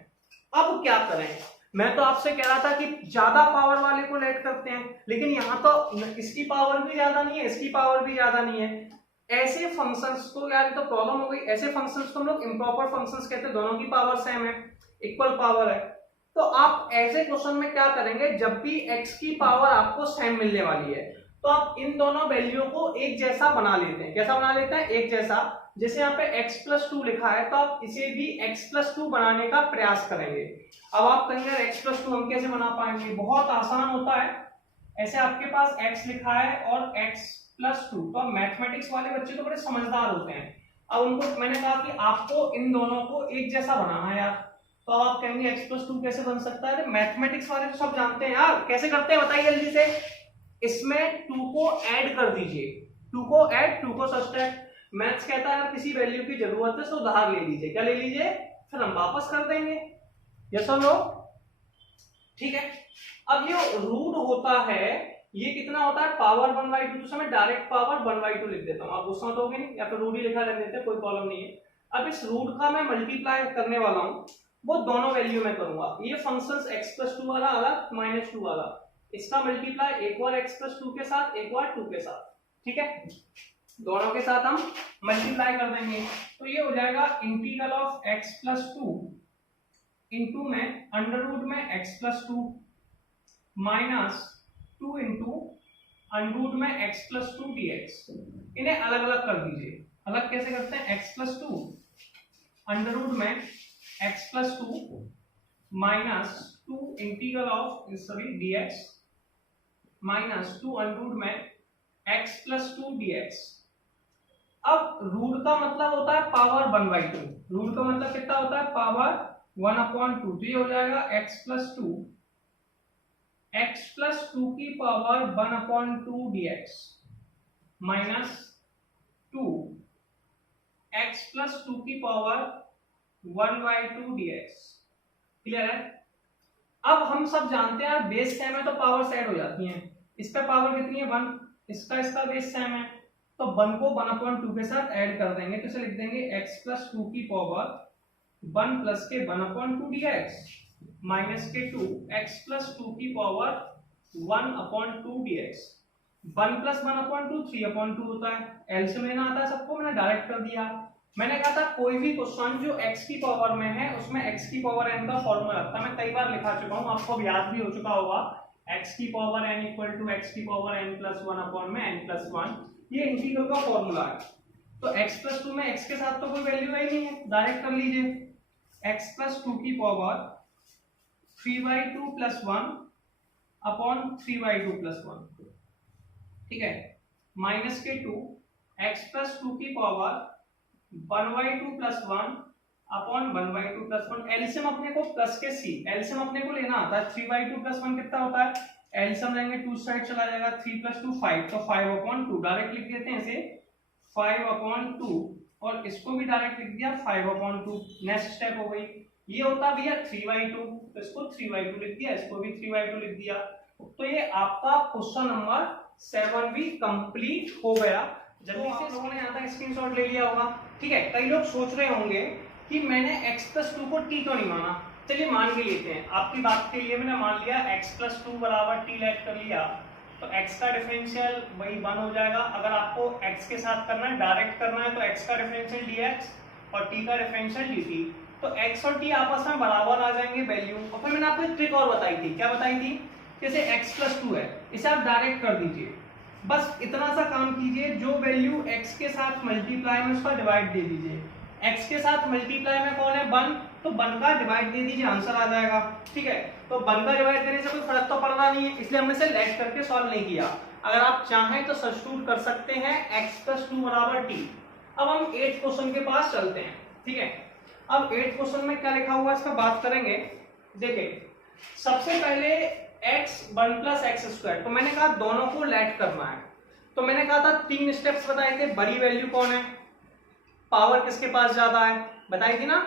अब क्या करें? मैं तो आपसे कह रहा था कि ज्यादा पावर वाले को लेट करते हैं, लेकिन यहाँ तो इसकी पावर भी ज्यादा नहीं है, इसकी पावर भी ज्यादा नहीं है। ऐसे फंक्शंस को यार तो प्रॉब्लम हो गई। ऐसे फंक्शंस को हम लोग इम्प्रॉपर फंक्शंस कहते हैं, दोनों की पावर सेम है, इक्वल पावर है। तो आप ऐसे क्वेश्चन में क्या करेंगे, जब भी x की पावर आपको सेम मिलने वाली है तो आप इन दोनों वैल्यू को एक जैसा बना लेते हैं। कैसा बना लेते हैं? एक जैसा। जैसे यहाँ पे x प्लस 2 लिखा है तो आप इसे भी x प्लस 2 बनाने का प्रयास करेंगे। अब आप कहेंगे x प्लस 2 हम कैसे बना पाएंगे? बहुत आसान होता है। ऐसे आपके पास x लिखा है और x प्लस 2, तो मैथमेटिक्स वाले बच्चे तो बड़े समझदार होते हैं। अब उनको मैंने कहा कि आपको इन दोनों को एक जैसा बनाना है यार। तो अब आप कहेंगे x प्लस 2 कैसे बन सकता है? मैथमेटिक्स वाले तो सब जानते हैं यार, कैसे करते हैं बताइए जल्दी से। इसमें 2 को ऐड कर दीजिए, 2 को ऐड, 2 को सब्ट्रैक्ट। मैथ्स कहता है किसी वैल्यू की जरूरत है तो उधार ले लीजिए। क्या ले लीजिए? फिर हम वापस कर देंगे। यस और नो? ठीक है। अब ये रूट होता है, ये कितना होता है? पावर 1/2। तो मैं डायरेक्ट पावर 1/2 लिख देता हूँ। आप गुस्सा तो होगे नहीं, या फिर रूट ही लिखा रहने देते, कोई प्रॉब्लम नहीं है। अब इस रूट का मैं मल्टीप्लाई करने वाला हूँ, वो दोनों वैल्यू में करूंगा। ये फंक्शंस x प्लस 2 वाला अलग, -2 वाला, इसका मल्टीप्लाई एक बार x प्लस 2 के साथ, एक बार 2 के साथ। ठीक है, दोनों के साथ हम मल्टीप्लाई कर देंगे। तो ये हो जाएगा integral of x plus 2 into में अंडर रूट में x plus 2 minus 2 into under root में x प्लस 2 dx। इन्हें अलग अलग कर दीजिए। अलग कैसे करते हैं? x प्लस 2 अंडर रूट में x plus 2 minus 2 integral of dx minus 2 under root में x प्लस 2 dx। अब रूट का मतलब होता है पावर 1/2। रूट का मतलब कितना होता है? पावर 1/2। तो ये हो जाएगा x प्लस 2 की power 1/2 dx minus 2 x plus 2 की पावर 1/2 dx। क्लियर है? अब हम सब जानते हैं बेस सेम है तो पावर ऐड हो जाती हैं। इस पे पावर कितनी है? 1। इसका बेस सेम है तो 1 को 1/2 के साथ ऐड कर देंगे। तो इसे लिख देंगे x प्लस 2 की पावर 1 प्लस के 1/2 dx माइनस के 2 x प्लस 2 की पावर 1/2 dx। 1 प्लस 1/2 3/2 होता है। एलसीएम लेना आता है सबको, मैंने डायरेक्ट कर दिया। मैंने कहा था कोई भी क्वेश्चन जो x की पावर में है उसमें x की पावर n का फॉर्मूला लगता है। मैं कई बार लिखा चुका हूँ, आपको याद भी हो चुका होगा। x की power n equal to x की पावर n प्लस 1 अपॉन में n प्लस 1, ये इंटीग्रल का फॉर्मूला है। तो x प्लस 2 में x के साथ तो कोई वैल्यू ही नहीं है, डायरेक्ट कर लीजिए। x प्लस 2 की पावर 3/2 प्लस 1 अपॉन 3/2 प्लस 1। ठीक है, माइनस के 2 x प्लस 2 की power 1/2 plus 1 upon 1/2 plus 1। LCM अपने को प्लस के c, एलसीएम अपने को लेना आता है। 3/2 प्लस 1 कितना होता है? एलसीएम लेंगे 2 साइड चला जाएगा, 3 प्लस 2 5, तो 5/2 डायरेक्ट लिख देते हैं इसे 5/2, और इसको भी डायरेक्ट लिख दिया 5/2। नेक्स्ट स्टेप हो गई, ये होता भैया 3/2, तो इसको 3/2 लिख दिया, इसको भी 3/2 लिख दिया। तो ये आपका क्वेश्चन नंबर 7 भी कंप्लीट हो गया। जल्दी से लोगों ने यहाँ तक स्क्रीनशॉट ले लिया होगा। ठीक है, कई लोग सोच रहे होंगे कि मैंने x प्लस 2 को t क्यों नहीं माना। चलिए मान के लेते हैं, आपकी बात के लिए मैंने मान लिया x प्लस 2 बराबर t लेट कर लिया, तो x का डिफरेंशियल वही 1 हो जाएगा। अगर आपको x के साथ करना है, डायरेक्ट करना है, तो x का डिफरेंशियल dx और t का डिफरेंशियल dt। तो x और t आपस में बराबर आ जाएंगे वैल्यू। और फिर मैंने आपको एक ट्रिक और बताई थी। क्या बताई थी? जैसे x प्लस 2 है, इसे आप डायरेक्ट कर दीजिए। बस इतना सा काम कीजिए, जो वैल्यू x के साथ मल्टीप्लाई में उसका डिवाइड दे दीजिए। x के साथ मल्टीप्लाई में कौन है 1, तो 1 का डिवाइड दे दीजिए, आंसर आ जाएगा। ठीक है, तो 1 का डिवाइड देने से कोई फर्क तो पड़ रहा नहीं है, इसलिए हमने इसे लेट करके सॉल्व नहीं किया। अगर आप चाहें तो सब्स्टिट्यूट कर सकते हैं x + 2 = t। अब हम 8th क्वेश्चन के पास चलते हैं। ठीक है, अब 8th क्वेश्चन में क्या लिखा हुआ है इस पर बात करेंगे। देखिए, सबसे पहले x 1 + x², तो मैंने कहा दोनों को लेट करना है, तो मैंने कहा था 3 स्टेप्स बताए थे। बड़ी वैल्यू कौन है, पावर किसके पास ज्यादा है, बताई थी ना।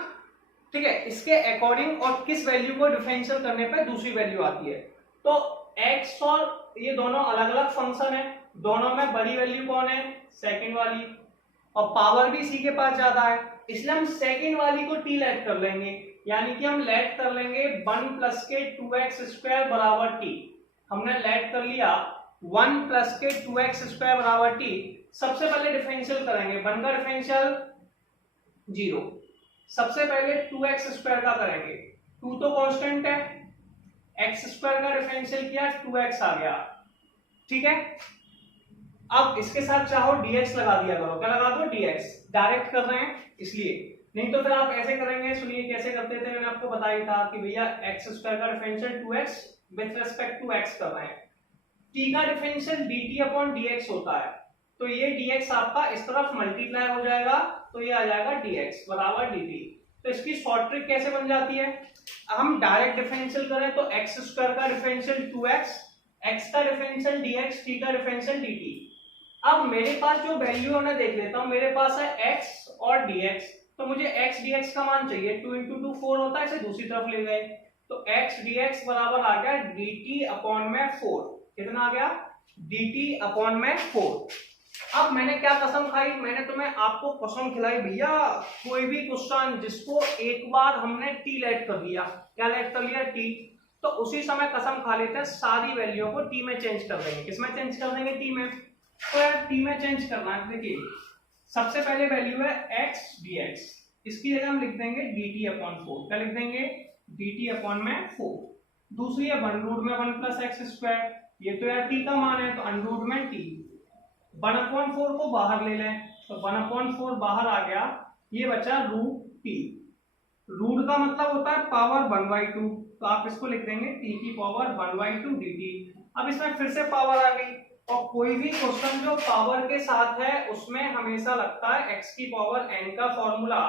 ठीक है, इसके अकॉर्डिंग और किस वैल्यू को डिफरेंशियल करने पे दूसरी वैल्यू आती है। तो x और ये दोनों अलग अलग फंक्शन है, दोनों में बड़ी वैल्यू कौन है, सेकंड वाली, और पावर भी इसी के पास ज्यादा है, इसलिए हम सेकंड वाली को t लेट कर लेंगे, यानी कि हम लेट कर लेंगे 1 + के 2x² = t। हमने लेट कर लिया 1 + के 2x² = t। सबसे पहले डिफरेंशियल करेंगे, 1 का डिफरेंशियल 0, सबसे पहले 2x² का करेंगे, 2 तो कांस्टेंट है, x² का डिफरेंशियल किया 2x आ गया। ठीक है, अब इसके साथ चाहो dx लगा दिया करो, क्या लगा दो, dx। डायरेक्ट कर रहे हैं इसलिए, नहीं तो फिर आप ऐसे करेंगे, सुनिए कैसे करते थे, मैंने आपको बताया था कि भैया x² का differential 2x with respect to x कर रहे हैं, t का डिफरेंशियल dt/dx होता है, तो ये dx आपका इस तरफ मल्टीप्लाई हो जाएगा, तो ये आ जाएगा dx = dt। तो इसकी शॉर्ट ट्रिक कैसे बन जाती है, हम डायरेक्ट डिफरेंशियल करें तो x² का डिफरेंशियल 2x, x का डिफरेंशियल dx, t का डिफरेंशियल dt। अब मेरे पास जो वैल्यू है उन्हें देख लेता हूं, मेरे पास है x और dx, तो मुझे x dx का मान चाहिए, 2 × 2 4 होता है, इसे दूसरी तरफ ले गए, तो x dx बराबर आ गया dt/4। कितना आ गया, dt/4। अब मैंने क्या कसम खाई, मैंने तुम्हें आपको कसम खिलाई भैया, कोई भी क्वेश्चन जिसको एक बार हमने t लेट कर लिया, क्या लेट कर लिया, t, तो उसी समय कसम खा लेते हैं सारी वैल्यू को t में चेंज कर देंगे। किसमें चेंज कर देंगे, t में। तो यार t में चेंज करना है, देखिए सबसे पहले वैल्यू है x dx, इसकी जगह हम लिख देंगे dt/4। क्या लिख देंगे, dt/4। दूसरी है 1√1 + x², ये तो यार t का मान है, तो √t। 1/4 को बाहर ले लें, तो 1/4 बाहर आ गया, ये बचा √t। रूट का मतलब होता है पावर 1/2, तो आप इसको लिख देंगे t⁻1/2 dt। अब इसमें फिर से पावर आ गई, और कोई भी क्वेश्चन जो पावर के साथ है उसमें हमेशा लगता है x की पावर n का फॉर्मूला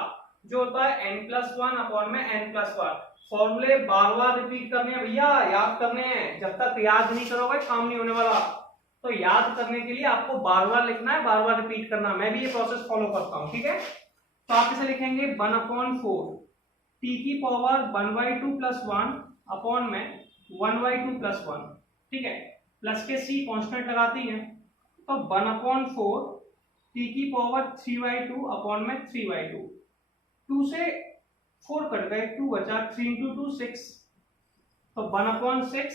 जो होता है n+1/n+1। फॉर्मूले बार बार रिपीट करने हैं भैया, याद करने हैं, जब तक याद नहीं करोगे काम नहीं होने वाला। तो याद करने के लिए आपको बार बार लिखना है, बार बार रिपीट करना, मैं भी ये प्रोसेस फॉलो करता हूँ। ठीक है, तो आप इसे लिखेंगे 1/4 t⁻1/2 + 1/1/2 + 1। ठीक है, प्लस के c कांस्टेंट लगाती है, तो 1/4 t⁻3/2/3/2। 2 से 4 कट गए, 2 बचा, 3 × 2 6, तो 1/6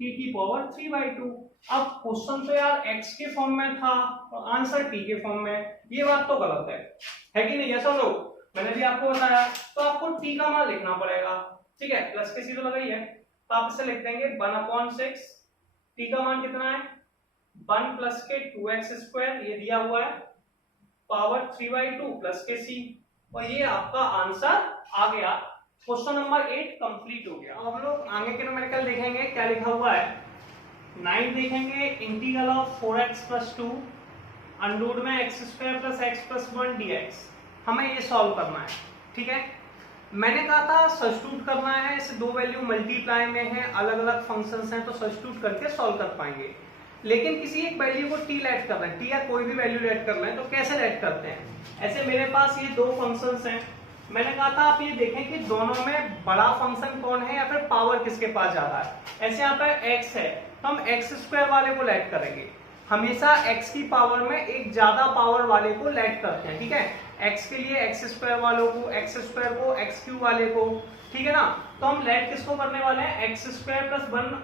t⁻3/2। अब क्वेश्चन तो यार x के फॉर्म में था और आंसर t के फॉर्म में, ये बात तो गलत है कि नहीं, ऐसा लोग, मैंने भी आपको बताया। तो आपको t का मान लिखना पड़ेगा। ठीक है, प्लस के c तो लगाई है, तो आप इसे लिख देंगे 1/6, t का मान कितना है, 1 + के 2x², ये दिया हुआ है, पावर 3/2 प्लस के c, और ये आपका आंसर आ गया। क्वेश्चन नंबर 8 कंप्लीट हो गया। अब हम लोग आगे के न्यूमेरिकल देखेंगे, क्या लिखा हुआ है, 9 देखेंगे, integral of 4x + 2 √x² + x + 1 dx। हमें ये सॉल्व करना है। ठीक है, मैंने कहा था सब्स्टिट्यूट करना है, इस दो वैल्यू मल्टीप्लाई में है, अलग अलग फंक्शंस हैं, तो सब्स्टिट्यूट करके सॉल्व कर पाएंगे। लेकिन किसी एक वैल्यू को t लेट कर रहे हैं, t या कोई भी वैल्यू लेट कर रहे हैं, तो कैसे लेट करते हैं। ऐसे मेरे पास ये दो फंक्शंस हैं, मैंने कहा था आप ये देखें कि दोनों में बड़ा फंक्शन कौन है या फिर पावर किसके पास ज्यादा है। ऐसे यहाँ पे x है, तो हम x² वाले को लेट करेंगे, हमेशा x की पावर में एक ज्यादा पावर वाले को लेट करते हैं। ठीक है, x के लिए x² वालों को, x² को x³ वाले को, ठीक है ना। तो हम लेट किसको करने वाले हैं, x² + 1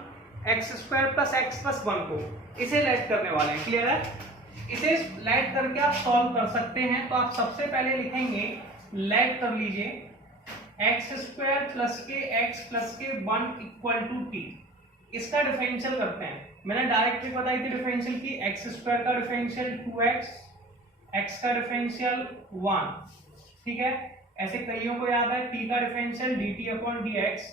x² + x + 1 को, इसे लेट करने वाले हैं। क्लियर है, इसे लेट करके आप सॉल्व कर सकते हैं। तो आप सबसे पहले लिखेंगे, लेट कर लीजिए x² + के x + के 1 = t। इसका डिफरेंशियल करते हैं, मैंने डायरेक्ट ट्रिक बताई थी डिफरेंशियल की, x² का डिफरेंशियल 2x, x का डिफरेंशियल 1। ठीक है। ऐसे कईयों को याद है टी का डिफरेंशियल dt अपॉन dx,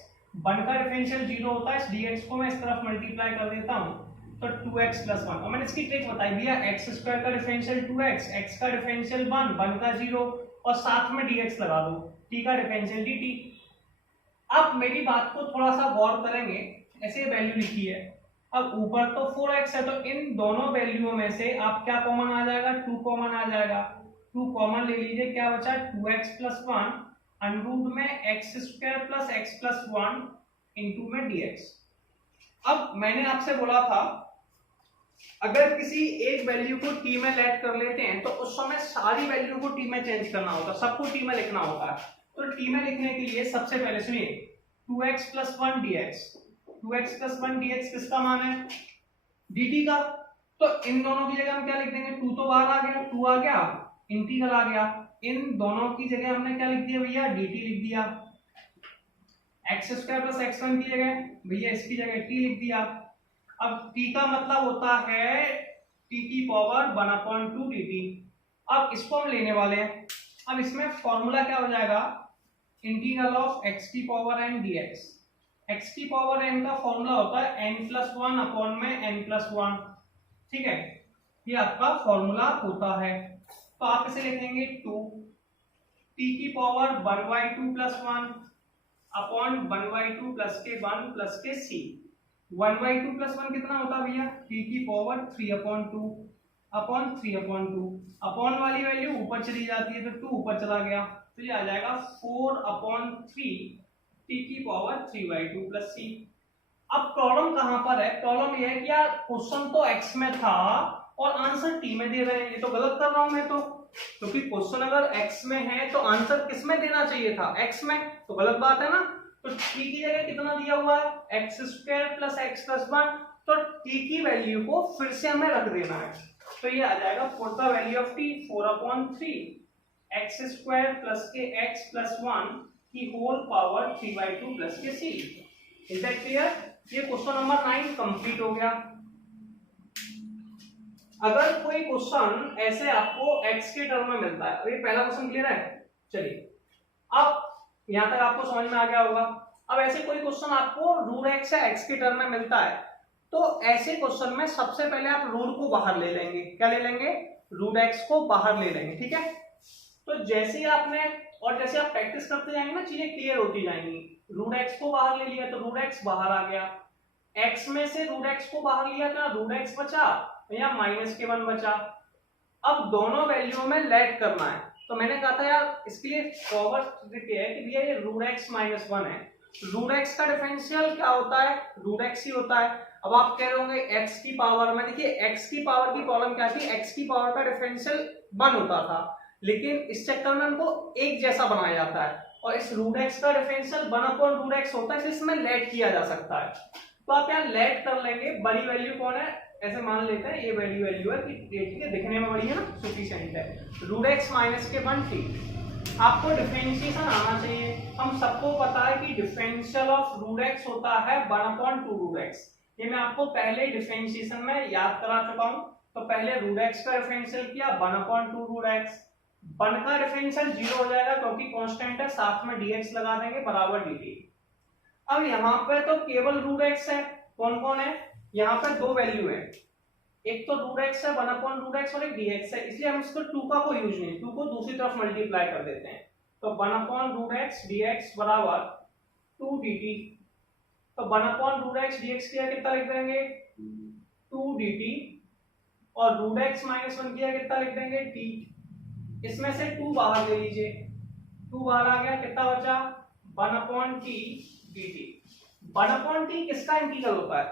1 का डिफरेंशियल 0 होता है, इस dx को मैं इस तरफ मल्टीप्लाई कर देता हूँ तो 2x प्लस 1। और मैंने इसकी ट्रिक बताई भैया, एक्स स्क्वायर का डिफरेंशियल 2x, x का डिफरेंशियल 1, 1 का 0 और साथ में dx लगा दो, t का डिफरेंशियल dt। अब मेरी बात को थोड़ा सा गौर करेंगे, ऐसे वैल्यू लिखी है, अब ऊपर तो 4x है तो इन दोनों वैल्यूओं में से आप क्या कॉमन आ जाएगा, 2 कॉमन आ जाएगा, 2 कॉमन ले लीजिए, क्या बचा 2x प्लस 1 अंडरूट में x square plus x plus 1 into में dx। अब मैंने आपसे बोला था अगर किसी एक वैल्यू को t में लेट कर लेते हैं तो उस समय सारी वैल्यू को t में चेंज करना होता है, सबको t में लिखना होता है। तो t में लिखने के लिए सबसे पहले सुनिए 2x plus 1 dx, 2x plus 1 dx किसका मान है, dt का। तो इन दोनों की जगह हम क्या लिख देंगे, 2 तो बाहर आ गया, 2 आ गया, इंटीग्रल आ गया, इन दोनों की जगह हमने क्या लिख दिया भैया, dt लिख दिया। X square plus x one की जगह भैया इसकी जगह t लिख दिया। अब t का मतलब होता है t की पावर 1/2 dt। अब इसको हम लेने वाले हैं, अब इसमें फॉर्मूला क्या हो जाएगा, इंटीग्रल ऑफ x की पावर n dx। x की पावर n का फॉर्मूला होता है n प्लस 1 अपॉन में n प्लस 1, ठीक है, ये आपका फॉर्मूला होता है। तो आप इसे लिखेंगे 2 t की पावर 1/2 प्लस 1 अपॉन 1/2 प्लस के 1 प्लस के c। 1/2 प्लस 1 कितना होता है भैया, t की पावर 3/2 अपॉन 3/2, अपॉन वाली वैल्यू ऊपर चली जाती है तो 2 ऊपर चला गया, तो ये आ जाएगा 4/3 t की पावर 3/2 प्लस c। अब प्रॉब्लम कहां पर है, प्रॉब्लम ये है कि यार क्वेश्चन तो x में था और आंसर t में दे रहे हैं, ये तो गलत कर रहा हूं मैं तो, क्योंकि क्वेश्चन अगर x में है तो आंसर किस में देना चाहिए था, x में, तो गलत बात है ना। तो t की जगह कितना दिया हुआ है, x square plus x plus 1, तो t की वैल्यू को फिर से हमें रख देना है, तो ये आ जाएगा for the value of t 4/3 x square plus के एक्स प्लस 1 की होल पावर 3/2 प्लस के c। Is that clear? ये क्वेश्चन नंबर 9 कंप्लीट हो गया। अगर कोई क्वेश्चन ऐसे आपको x के टर्म में मिलता है, अभी पहला क्वेश्चन क्लियर है, चलिए अब यहां तक आपको समझ में आ गया होगा। अब ऐसे कोई क्वेश्चन आपको रूट x या x के टर्म में मिलता है तो ऐसे क्वेश्चन में सबसे पहले आप रूट को बाहर ले लेंगे, क्या ले लेंगे, रूट x को बाहर ले लेंगे, ठीक है। तो जैसे ही आपने और जैसे आप प्रैक्टिस करते जाएंगे ना चीजें क्लियर होती जाएंगी। रूट x को बाहर ले लिया तो रूट x बाहर आ गया, x में से रूट x को बाहर लिया तो रूट x बचा या माइनस के 1 बचा। अब दोनों वैल्यू में लेट करना है, तो मैंने कहा था यार इसके लिए फॉरवर्ड ट्रिक है कि भैया ये रूट x माइनस 1 है, रूट x का डिफरेंशियल क्या होता है, रूट x ही होता है। अब आप कह रहे होंगे x की पावर में, देखिए x की पावर की प्रॉब्लम क्या थी, x की पावर का डिफरेंशियल 1 होता था, लेकिन इस चक्कर में उनको एक जैसा बनाया जाता है और इस रूट x का डिफरेंशियल 1/√x होता है, इसलिए इसमें लेट किया जा सकता है। तो आप यहाँ लेट कर लेंगे, बड़ी वैल्यू कौन है, ऐसे मान लेते हैं ये वैल्यू है कि ठीक है दिखने में बड़ी है ना, सफिशिएंट है, रूट x माइनस के 1 ठीक। आपको डिफरेंशिएशन आना चाहिए, हम सबको पता है कि डिफरेंशियल ऑफ रूट x होता है 1/2√x, ये मैं आपको पहले डिफरेंशिएशन में याद करा चुका हूं। तो पहले रूट x का डिफरेंशियल किया 1/2√x, 1 का डिफरेंशियल 0 हो जाएगा क्योंकि कांस्टेंट है, साथ में dx लगा देंगे बराबर dt। अब यहाँ पे तो केवल रूट x है, कौन कौन है, यहाँ पे दो वैल्यू है, एक तो रूट x है 1/√x और एक dx है, इसलिए हम इसको 2 का कोई यूज नहीं, 2 को दूसरी तरफ मल्टीप्लाई कर देते हैं, तो 1/√x dx बराबर 2 dt। तो 1/√x dx किया कितना लिख देंगे 2 dt और रूट x माइनस 1 किया कितना लिख देंगे t। इसमें से 2 बाहर ले लीजिए, 2 बाहर आ गया, कितना बचा 1/t dt। 1/t किसका इंटीग्रल होता है,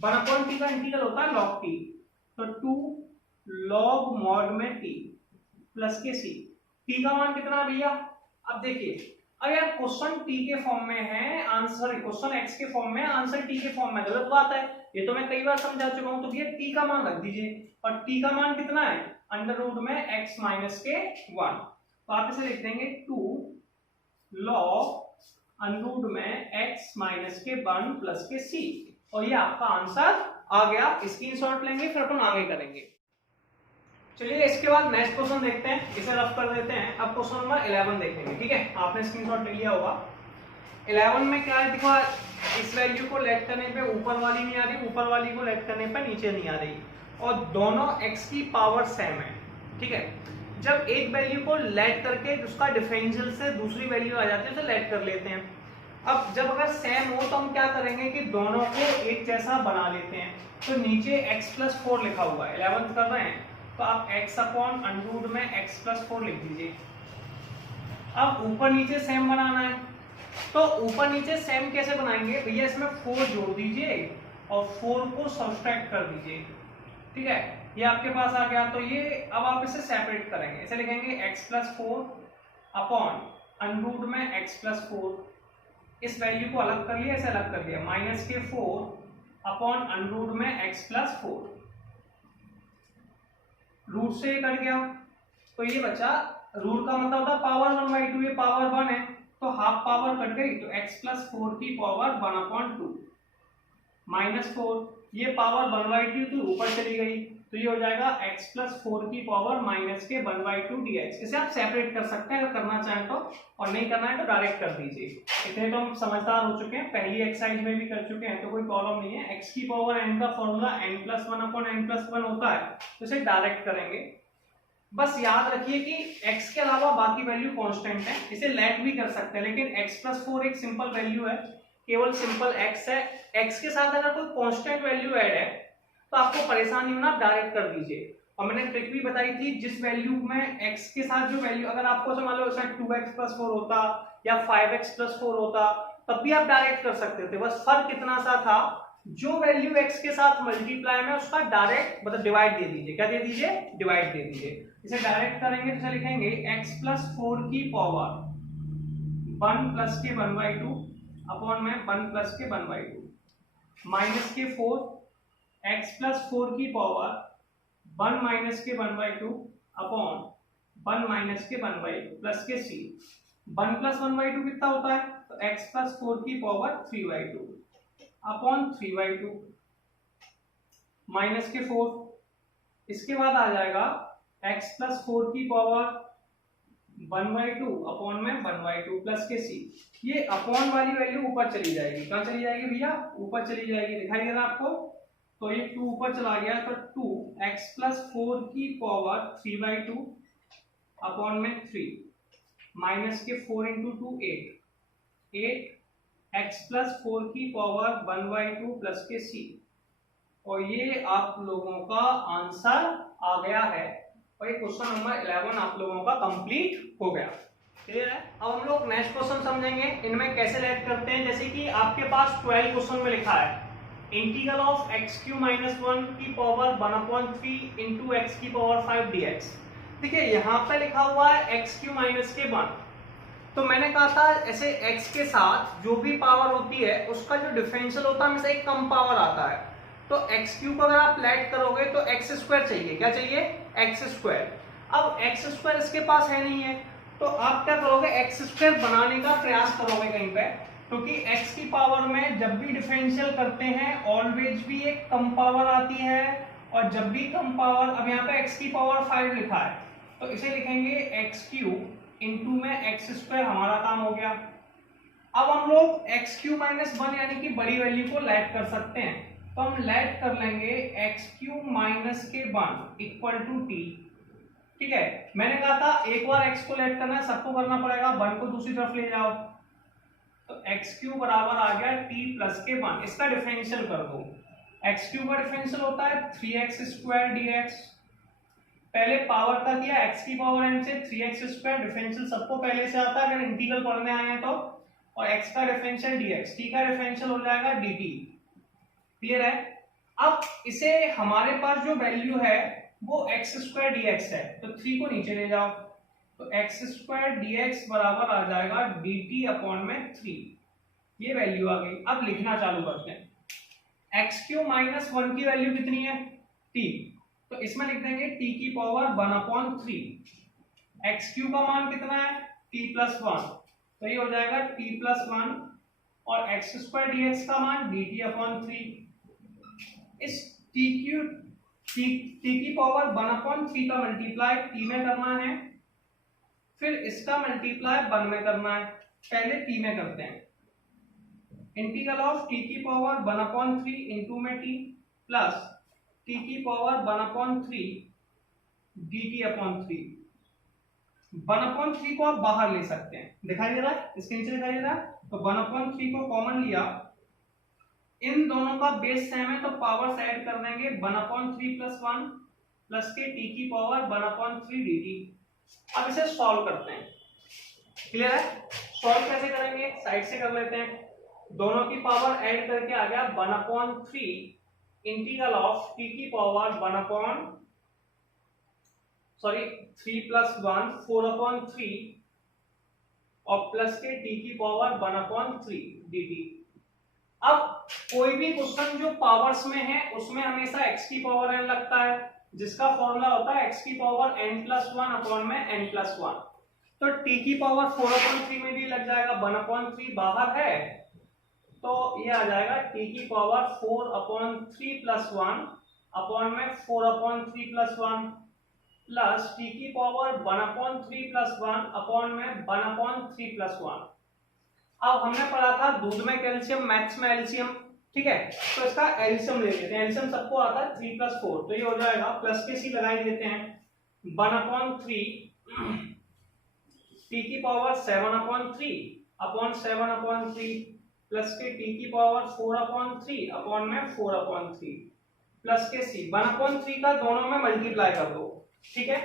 1/t का इंटीग्रल होता है log t, तो 2 log mod में t प्लस के c। t का मान कितना भैया, अब देखिए अब यार क्वेश्चन t के फॉर्म में है, आंसर क्वेश्चन x के फॉर्म में, आंसर t के फॉर्म में, गलत बात है, ये तो मैं कई बार समझा चुका हूं। तो भैया t का मान रख दीजिए और t का मान कितना है अंडर रूट में x माइनस के 1, तो आप इसे लिख देंगे 2 log अंडर रूट में x माइनस के 1 प्लस के c, और ये आपका आंसर आ गया। स्क्रीनशॉट लेंगे फिर अपन आगे करेंगे। चलिए इसके बाद नेक्स्ट क्वेश्चन देखते हैं, इसे रफ कर देते हैं। अब क्वेश्चन नंबर 11 देखेंगे, ठीक है, आपने स्क्रीनशॉट ले लिया होगा। 11 में क्या है, देखो इस वैल्यू को लेट करने पे ऊपर वाली नहीं आ रही, ऊपर वाली को लेट करने पे नीचे नहीं आ रही, और दोनों x की पावर सेम है, ठीक है। जब एक वैल्यू को लेट करके उसका डिफरेंशियल से दूसरी वैल्यू आ जाती है उसे लेट कर लेते हैं। अब जब अगर सेम हो तो हम क्या करेंगे कि दोनों को एक जैसा बना लेते हैं। तो नीचे x+4 लिखा हुआ है, 11 कर रहे हैं तो आप x अपॉन अंडररूट में x+4 लिख दीजिए। अब ऊपर नीचे सेम बनाना है, तो ऊपर नीचे सेम कैसे बनाएंगे भैया, इसमें 4 जोड़ दीजिए और 4 को सब्सट्रैक्ट कर दीजिए, ठीक है, ये आपके पास आ गया। तो ये अब आप इसे सेपरेट करेंगे, इसे लिखेंगे x+4 अपॉन अंडररूट में x+4। इस वैल्यू को अलग कर लिया, इसे अलग कर लिया, -4 अपॉन अंडररूट में x+4। रूट से ये कट गया तो ये बचा, रूट का मतलब होता है पावर 1/2, ये पावर 1 है तो हाफ पावर कट गई, तो x+4 की पावर 1/2 -4, ये पावर 1/2 तो ऊपर चली गई, तो ये हो जाएगा x+4 की पावर -1/2 dx। इसे आप सेपरेट कर सकते हैं अगर करना चाहें तो, और नहीं करना है तो डायरेक्ट कर दीजिए। इतने तो हम समझदार हो चुके हैं, पहली एक्सरसाइज में भी कर चुके हैं, तो कोई प्रॉब्लम नहीं है। x की पावर n का फॉर्मूला n+1/n+1 होता है, तो इसे डायरेक्ट करेंगे। बस याद रखिए कि x के अलावा बाकी वैल्यू कांस्टेंट है, इसे लेट भी कर सकते हैं, लेकिन x+4 एक सिंपल वैल्यू है, केवल सिंपल x है। x के साथ अगर कोई कांस्टेंट वैल्यू ऐड है तो आपको परेशानी होना, डायरेक्ट कर दीजिए। और मैंने ट्रिक भी बताई थी, जिस वैल्यू में x के साथ जो वैल्यू, अगर आपको मान लो 2x+4 होता या 5x+4 होता तब भी आप डायरेक्ट कर सकते थे। बस फर्क इतना सा था, जो वैल्यू x के साथ मल्टीप्लाई में उसका डायरेक्ट मतलब डिवाइड दे दीजिए। क्या दे दीजिए? डिवाइड दे दीजिए। इसे डायरेक्ट करेंगे तो लिखेंगे x+4 की पावर 1 प्लस के 1/2 अपॉन में 1 प्लस के 1/2 माइनस के 4 x+4 की पावर 1 माइनस के 1/2 अपॉन 1 माइनस के 1/2 प्लस के c। 1 प्लस 1/2 कितना होता है? तो x+4 की पावर 3/2 अपॉन 3/2 माइनस के 4। इसके बाद आ जाएगा x+4 की पावर 1/2 अपॉन में 1/2 प्लस के c। ये अपॉन वाली वैल्यू ऊपर चली जाएगी। कहाँ चली जाएगी भैया? ऊपर चली जाएगी। दिखाई दे रहा आपको? तो ये 2 ऊपर चला गया, तो 2x+4 की पावर 3/2 अपॉन में 3 माइनस के 4 इंटू 2 8 x+4 की पावर 1/2 प्लस के c। और ये आप लोगों का आंसर आ गया है, और ये क्वेश्चन नंबर 11 आप लोगों का कंप्लीट हो गया। क्लियर है? अब हम लोग नेक्स्ट क्वेश्चन समझेंगे, इनमें कैसे लेट करते हैं। जैसे कि आपके पास 12 क्वेश्चन में लिखा है इंटीग्रल ऑफ x³ - 1 की पावर 1/3 इंटू x की पावर 5 dx। देखिए यहाँ पे लिखा हुआ है x³ - 1, तो मैंने कहा था ऐसे x के साथ जो भी पावर होती है उसका जो डिफरेंशियल होता है हमेशा एक कम पावर आता है। तो x³ को अगर आप लेट करोगे तो x² चाहिए। क्या चाहिए? x²। अब x² इसके पास है नहीं है, तो आप क्या करोगे? x² बनाने का प्रयास करोगे कहीं पे, क्योंकि x की पावर में जब भी डिफरेंशियल करते हैं ऑलवेज भी एक कम पावर आती है, और जब भी कम पावर, अब यहाँ पे x की पावर 5 लिखा है तो इसे लिखेंगे x³ इंटू में x² हमारा काम हो गया। अब हम लोग x³ - 1 यानी कि बड़ी वैल्यू को लेट कर सकते हैं, तो हम लेट कर लेंगे x³ - 1 इक्वल टू t। ठीक है, मैंने कहा था एक बार x को लेट करना है, सबको करना पड़ेगा, 1 को दूसरी तरफ ले जाओ, तो x³ बराबर आ गया t प्लस के 1। इसका डिफरेंशियल कर दो। x³ का डिफरेंशियल होता है 3x² dx। पहले पावर का किया, x की पावर n से 3x², डिफरेंशियल सबको पहले से आता है अगर इंटीग्रल पढ़ने आए हैं तो, और x का डिफरेंशियल dx, t का डिफरेंशियल हो जाएगा dt। क्लियर है? अब इसे हमारे पास जो वैल्यू है वो x² dx है, तो 3 को नीचे ले जाओ, तो x² dx बराबर आ जाएगा dt अपॉन में 3। ये वैल्यू आ गई। अब लिखना चालू करते हैं। x³ - 1 की वैल्यू कितनी है? t, तो इसमें लिख देंगे t की पावर 1/3। x³ का मान कितना है? t + 1, तो ये हो जाएगा t + 1, और x² dx का मान dt/3। इस t टी की पावर 1/3 का मल्टीप्लाई टी में करना है, फिर इसका मल्टीप्लाई 1 में करना है। पहले टी में करते हैं। इंटीग्रल ऑफ टी की पावर 1/3 इंटू में टी प्लस टी की पावर 1/3 dt अपॉन 3। 1/3 को आप बाहर ले सकते हैं, दिखाई दे रहा है, इसके नीचे दिखाई दे रहा है। तो 1/3 को कॉमन लिया, इन दोनों का बेस सेम है तो पावर्स ऐड कर देंगे। 1/3 प्लस 1 प्लस के टी की पावर 1/3 dt। अब इसे सॉल्व करते हैं। क्लियर है? सॉल्व कैसे करेंगे, साइड से कर लेते हैं। दोनों की पावर ऐड करके आ गया 1/3 इंटीग्रल ऑफ टी की पावर 3 प्लस 1 4/3 और प्लस के टी की पावर 1/3 dt। अब कोई भी क्वेश्चन जो पावर्स में है उसमें हमेशा x की पावर n लगता है, जिसका फॉर्मूला होता है x की पावर n+1 अपॉन में n+1। तो t की पावर 4/3 में भी लग जाएगा, 1/3 बाहर है तो ये आ जाएगा t की पावर 4/3 प्लस 1 अपॉन में 4/3 प्लस 1 प्लस t की पावर 1/3 प्लस 1 अपॉन में 1/3 प्लस 1। अब हमने पढ़ा था दूध में कैल्शियम, मैथ्स में एल्शियम, ठीक है। तो इसका एल्शियम ले लेते हैं। एल्शियम सबको आता है 3 + 4, तो ये हो जाएगा प्लस के सी लगा देते हैं 1/3 टी की पावर 7/3 अपॉन 7/3 प्लस के टी की पावर 4/3 अपॉन में 4/3 प्लस के सी 1/3 का दोनों में मल्टीप्लाई कर दो, ठीक है।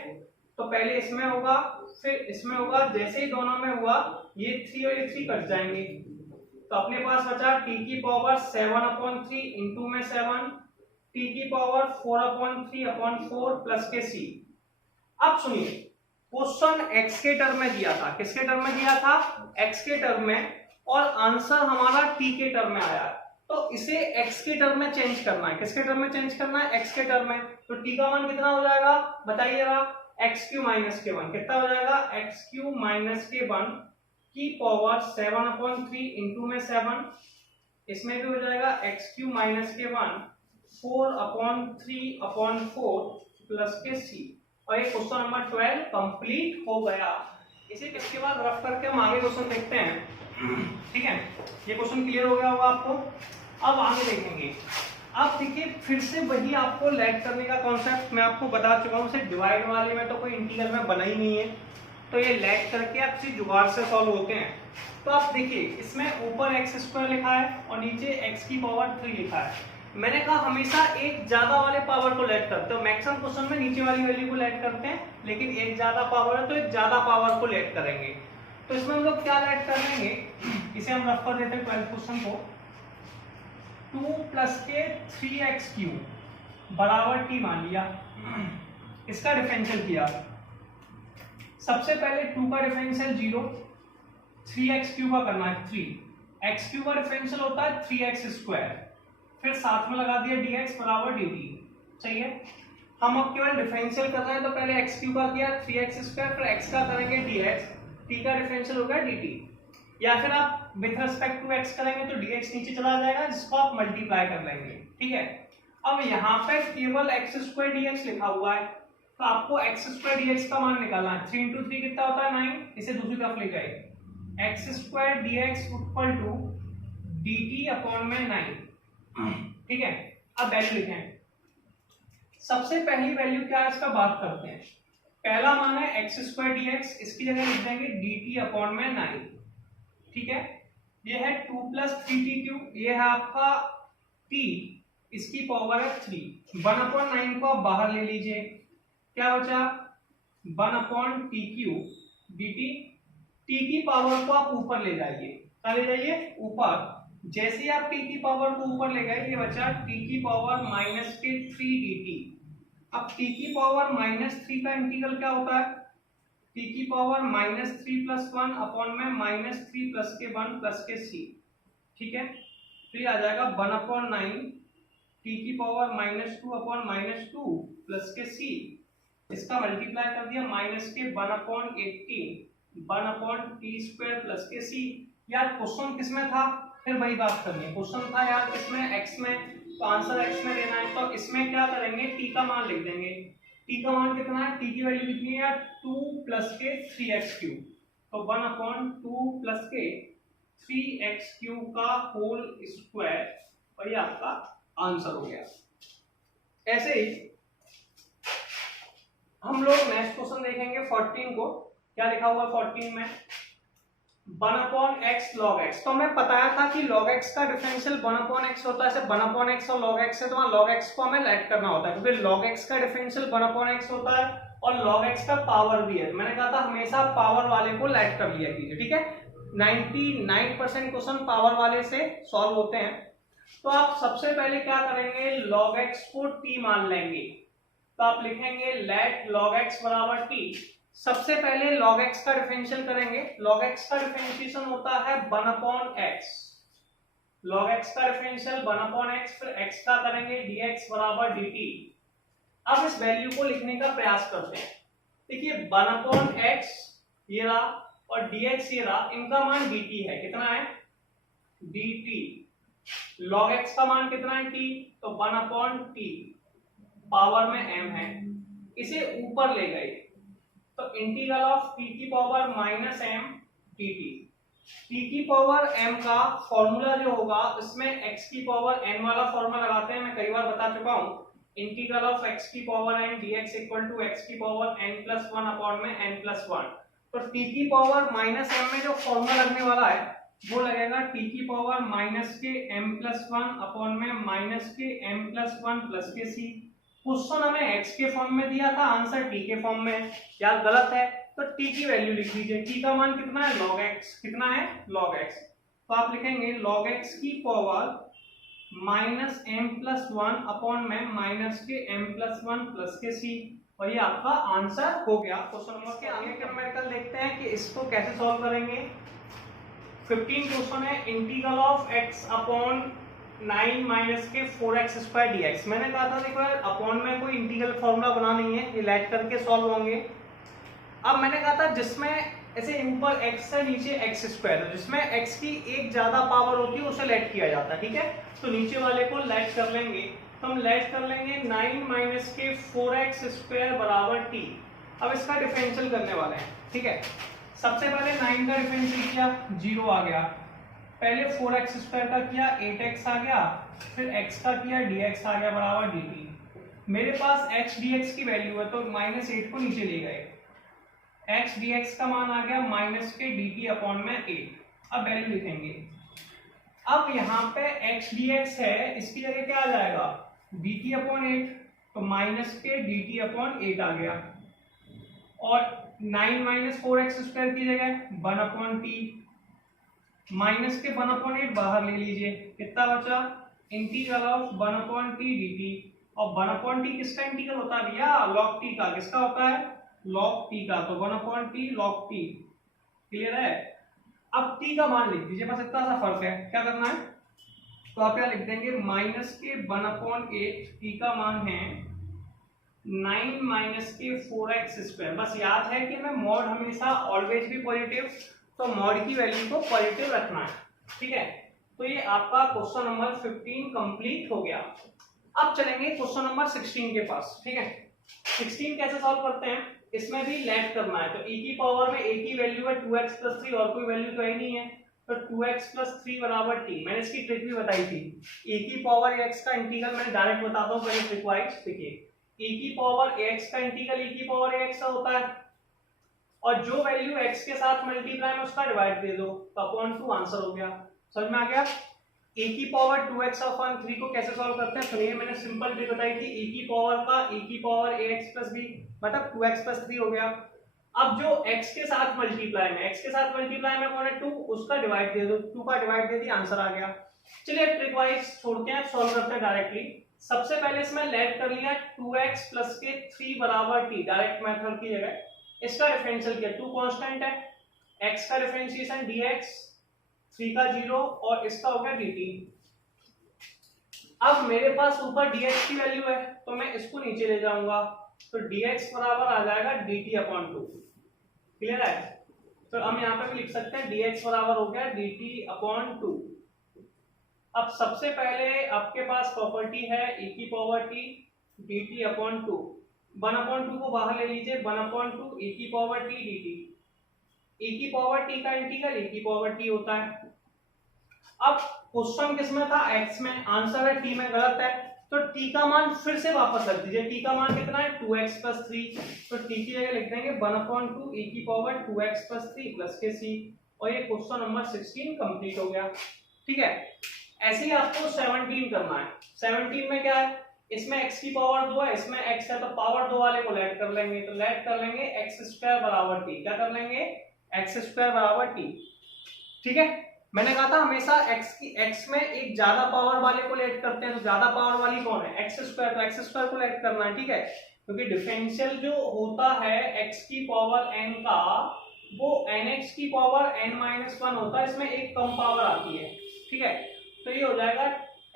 तो पहले इसमें होगा फिर इसमें होगा, जैसे ही दोनों में हुआ ये 3 और ये 3 कट जाएंगे, तो अपने पास बचा टी की पावर 7/3 इंटू में 7 टी की पावर 4/3 अपॉन 4 प्लस के सी। अब सुनिए, क्वेश्चन x के टर्म में दिया था, किसके टर्म में दिया था, x के टर्म में, और आंसर हमारा t के टर्म में आया, तो इसे x के टर्म में चेंज करना है। किसके टर्म में चेंज करना है, x के टर्म में। तो t का मान कितना हो जाएगा बताइएगा, x³ - k1 कितना हो जाएगा, x³ - k1 की पावर 7/3 इंटू में 7, इसमें भी हो जाएगा x³ - k1 4/3/4 प्लस के सी। और ये क्वेश्चन नंबर 12 कंप्लीट हो गया। इसे इसके बाद रफ करके हम आगे क्वेश्चन देखते हैं, ठीक है। ये क्वेश्चन क्लियर हो गया होगा आपको। अब आगे देखेंगे। अब देखिए फिर से वही आपको लेट करने का कॉन्सेप्ट मैं आपको बता चुका हूँ। डिवाइड वाले में तो कोई इंटीग्रल में बना ही नहीं है, तो ये लेट करके आप किसी जुगाड़ से सॉल्व होते हैं। तो आप देखिए इसमें ऊपर x² लिखा है और नीचे x की पावर 3 लिखा है। मैंने कहा हमेशा एक ज्यादा वाले पावर को लेट करते हो, मैक्सिमम क्वेश्चन में नीचे वाली वैल्यू को लेट करते हैं, लेकिन एक ज्यादा पावर है तो एक ज्यादा पावर को लेट करेंगे। तो इसमें हम लोग क्या लेट कर लेंगे, इसे हम रफ कर देते हैं 12 क्वेश्चन को। 2 प्लस के 3x³ बराबर t मान लिया, इसका डिफरेंशियल किया। सबसे पहले 2 का डिफरेंशियल 0, 3x³ का करना है 3, x³ का डिफरेंशियल होता है 3x², फिर साथ में लगा दिया dx बराबर dt। चाहिए हम अब केवल डिफरेंशियल कर रहे हैं, तो पहले x³ का किया 3x², फिर x का करेंगे dx, t का डिफरेंशियल हो गया dt। या फिर आप विथ रिस्पेक्ट टू x करेंगे तो dx नीचे चला जाएगा, जिसको आप मल्टीप्लाई कर लेंगे, ठीक है। अब यहाँ पे केवल x² dx लिखा हुआ है, तो आपको x² dx का मान निकालना है। 3 × 3 कितना होता है 9, इसे दूसरी तरफ ले जाइए, x² dx equal to dt upon में 9, ठीक है। अब वैल्यू लिखें। सबसे पहली वैल्यू क्या है इसका बात करते हैं। पहला मान है x² dx, इसकी जगह लिख देंगे dt अपॉन में 9, ठीक है। ये है 2 + 3t³, ये है आपका t, इसकी पावर है 3। 1/9 को आप बाहर ले लीजिए, क्या बचा 1/t³ dt। t की पावर को आप ऊपर ले जाइए, क्या ले जाइए ऊपर। जैसे ही आप t की पावर को ऊपर ले गए, ये बचा t की पावर -3 dt। अब t की पावर -3 का इंटीग्रल क्या होता है, t की पावर -3 + 1 अपॉन में -3 प्लस के 1 प्लस के c, ठीक है। तो ये आ जाएगा 1/9 t की पावर -2 अपॉन -2 प्लस के c, इसका मल्टीप्लाई कर दिया माइनस के 1/18 1/t² प्लस के c। यार क्वेश्चन किसमें था, फिर वही बात करनी है। क्वेश्चन था यार किसमें, x में, तो आंसर x में देना है, तो इसमें क्या करेंगे, t का मान लिख देंगे। t का मान कितना है, t की वैल्यू कितनी है, 2 प्लस के 3x क्यूब, तो 1/2 प्लस के 3x क्यूब का होल स्क्वायर, और ये आपका आंसर हो गया। ऐसे ही हम लोग नेक्स्ट क्वेश्चन देखेंगे 14 को। क्या लिखा हुआ है 14 में, 1/x log x। तो हमें बताया था कि log x का डिफरेंशियल 1/x होता है, ऐसे 1/x और log x है, तो वहां log x को हमें ऐड करना होता है, क्योंकि log x का डिफरेंशियल 1/x होता है और log x का पावर भी है। मैंने कहा था हमेशा पावर वाले को ऐड कर लिया कीजिए, ठीक है। 99% क्वेश्चन पावर वाले से सॉल्व होते हैं। तो आप सबसे पहले क्या करेंगे, log x को t मान लेंगे, तो आप लिखेंगे लेट log x बराबर t। सबसे पहले log x का डिफरेंशियल करेंगे, log x का डिफरेंशिएशन होता है 1/x, log x का डिफरेंशियल 1/x, फिर x का करेंगे dx बराबर dt। अब इस वैल्यू को लिखने का प्रयास करते हैं। देखिए 1/x ये रहा और dx ये रहा, इनका मान dt है, कितना है dt। log x का मान कितना है t, तो 1/t, पावर में m है, इसे ऊपर ले गए, तो इंटीग्रल ऑफ t की power minus m dt। t की पावर m का फॉर्मूला जो होगा, इसमें x की पावर n वाला फॉर्मूला लगाते हैं, मैं कई बार बता चुका हूं, इंटीग्रल ऑफ x की power n dx equal to x की पावर n+1 अपॉन में n+1। तो t की पावर माइनस m में जो फॉर्मूला लगने वाला है वो लगेगा t की पावर माइनस के m+1 अपॉन में माइनस के m+1 प्लस के c। क्वेश्चन हमें x के फॉर्म में दिया था, आंसर t के फॉर्म में, क्या गलत है, तो t की वैल्यू लिख लीजिए। t का मान कितना है, log x, कितना है log x, तो आप लिखेंगे log x की पावर माइनस m+1 अपॉन में माइनस के m+1 प्लस के c, और ये आपका आंसर हो गया। क्वेश्चन नंबर के आगे के न्यूमेरिकल देखते हैं कि इसको कैसे सॉल्व करेंगे। 15 क्वेश्चन है, integral of x upon 9 minus के 4x स्क्वायर dx। मैंने कहा था देखो यार अपॉन में कोई इंटीग्रल फॉर्मूला बना नहीं है, ये लेट करके सॉल्व होंगे। अब मैंने कहा था जिसमें ऐसे ऊपर x है नीचे x स्क्वायर है, जिसमें x की एक ज्यादा पावर होती है उसे लेट किया जाता है, ठीक है। तो नीचे वाले को लेट कर लेंगे, तो हम लेट कर लेंगे 9 माइनस के 4x स्क्वायर बराबर t। अब इसका डिफरेंशियल करने वाले हैं, ठीक है। सबसे पहले 9 का डिफरेंशियल किया, 0 आ गया, पहले 4x स्क्वायर का किया, 8x आ गया, फिर x का किया, dx आ गया बराबर dt। मेरे पास x dx की वैल्यू है, तो -8 को नीचे ले गए, x dx का मान आ गया माइनस के dt अपॉन में 8। अब वैल्यू लिखेंगे, अब यहाँ पे x dx है, इसकी जगह क्या आ जाएगा dt अपॉन 8, तो माइनस के dt अपॉन 8 आ गया, और 9 माइनस 4x स्क्वायर की जगह 1/t, माइनस के 1/8 बाहर ले लीजिए, कितना बचा, इंटीग्रल ऑफ 1/t dt। और 1/t किसका इंटीग्रल होता है भैया, log t का, किसका होता है log t का, तो 1/t log t, क्लियर है। अब t का मान लिख दीजिए, बस इतना सा फर्क है, क्या करना है, तो आप क्या लिख देंगे माइनस के 1/8, t का मान है 9 माइनस के 4x स्क्वायर। बस याद है कि मैं मॉड हमेशा ऑलवेज भी पॉजिटिव, तो मॉड की वैल्यू को पॉजिटिव रखना है, ठीक है। तो ये आपका क्वेश्चन नंबर 15 कंप्लीट हो गया। अब चलेंगे क्वेश्चन नंबर 16 के पास, ठीक है। 16 कैसे सॉल्व करते हैं, इसमें भी लेट करना है, तो e की पावर में a की वैल्यू है 2x + 3, और कोई वैल्यू तो है नहीं है, तो 2x + 3 बराबर t। मैंने इसकी ट्रिक भी बताई थी, e की पावर x का इंटीग्रल मैंने डायरेक्ट बताता हूँ, पहले ट्रिक वाइज देखिए, e की पावर x का इंटीग्रल e की पावर x का होता है, और जो वैल्यू x के साथ मल्टीप्लाई में उसका डिवाइड दे दो, तो अपॉन 2 आंसर हो गया। समझ में आ गया। a की पावर 2x अपॉन 3 को कैसे सॉल्व करते हैं, सुनिए, मैंने सिंपल ट्रिक बताई थी, e की पावर का e की पावर ax + b, मतलब 2x + 3 हो गया। अब जो x के साथ मल्टीप्लाई में, x के साथ मल्टीप्लाई में कौन है 2, उसका डिवाइड दे दो, 2 का डिवाइड दे दिया, आंसर आ गया। चलिए ट्रिक वाइज छोड़ते हैं, सॉल्व करते हैं डायरेक्टली। सबसे पहले इसमें लेट कर लिया 2x + के 3 बराबर t, डायरेक्ट मेथड की जगह इसका डिफरेंशियल किया, 2 कांस्टेंट है, x का डिफरेंशिएशन dx, 3 का 0, और इसका हो गया dt। अब मेरे पास ऊपर dx की वैल्यू है, तो मैं इसको नीचे ले जाऊंगा, तो dx बराबर आ जाएगा dt अपॉन 2, क्लियर है। तो हम यहाँ पे भी लिख सकते हैं dx बराबर हो गया dt अपॉन 2। अब सबसे पहले आपके पास प्रॉपर्टी है e की पावर t dt अपॉन 2, 1/2 को बाहर ले लीजिए, 1/2 e की पावर t dt, e की पावर t का इंटीग्रल e की पावर t होता है। अब क्वेश्चन किसमें था, x में, आंसर है t में, गलत है तो t का मान फिर से वापस रख दीजिए। t का मान कितना है 2x + 3, तो t की जगह लिख देंगे 1/2 e की पावर 2x + 3 प्लस के c, और ये क्वेश्चन नंबर 16 कंप्लीट हो गया। ठीक है, ऐसे ही आपको 17 करना है। 17 में क्या है, इसमें x की पावर 2 है, इसमें x है, तो पावर 2 वाले को लेट कर लेंगे, तो लेट कर लेंगे x² बराबर t, क्या कर लेंगे x² बराबर t। ठीक है, मैंने कहा था हमेशा x में एक ज्यादा पावर वाले को लेट करते हैं, तो ज्यादा पावर वाली कौन है x², तो x² को लेट करना है। ठीक है, क्योंकि डिफरेंशियल जो होता है x की पावर n का, वो nx की पावर n-1 होता है, इसमें एक कम पावर आती है। ठीक है, तो ये हो जाएगा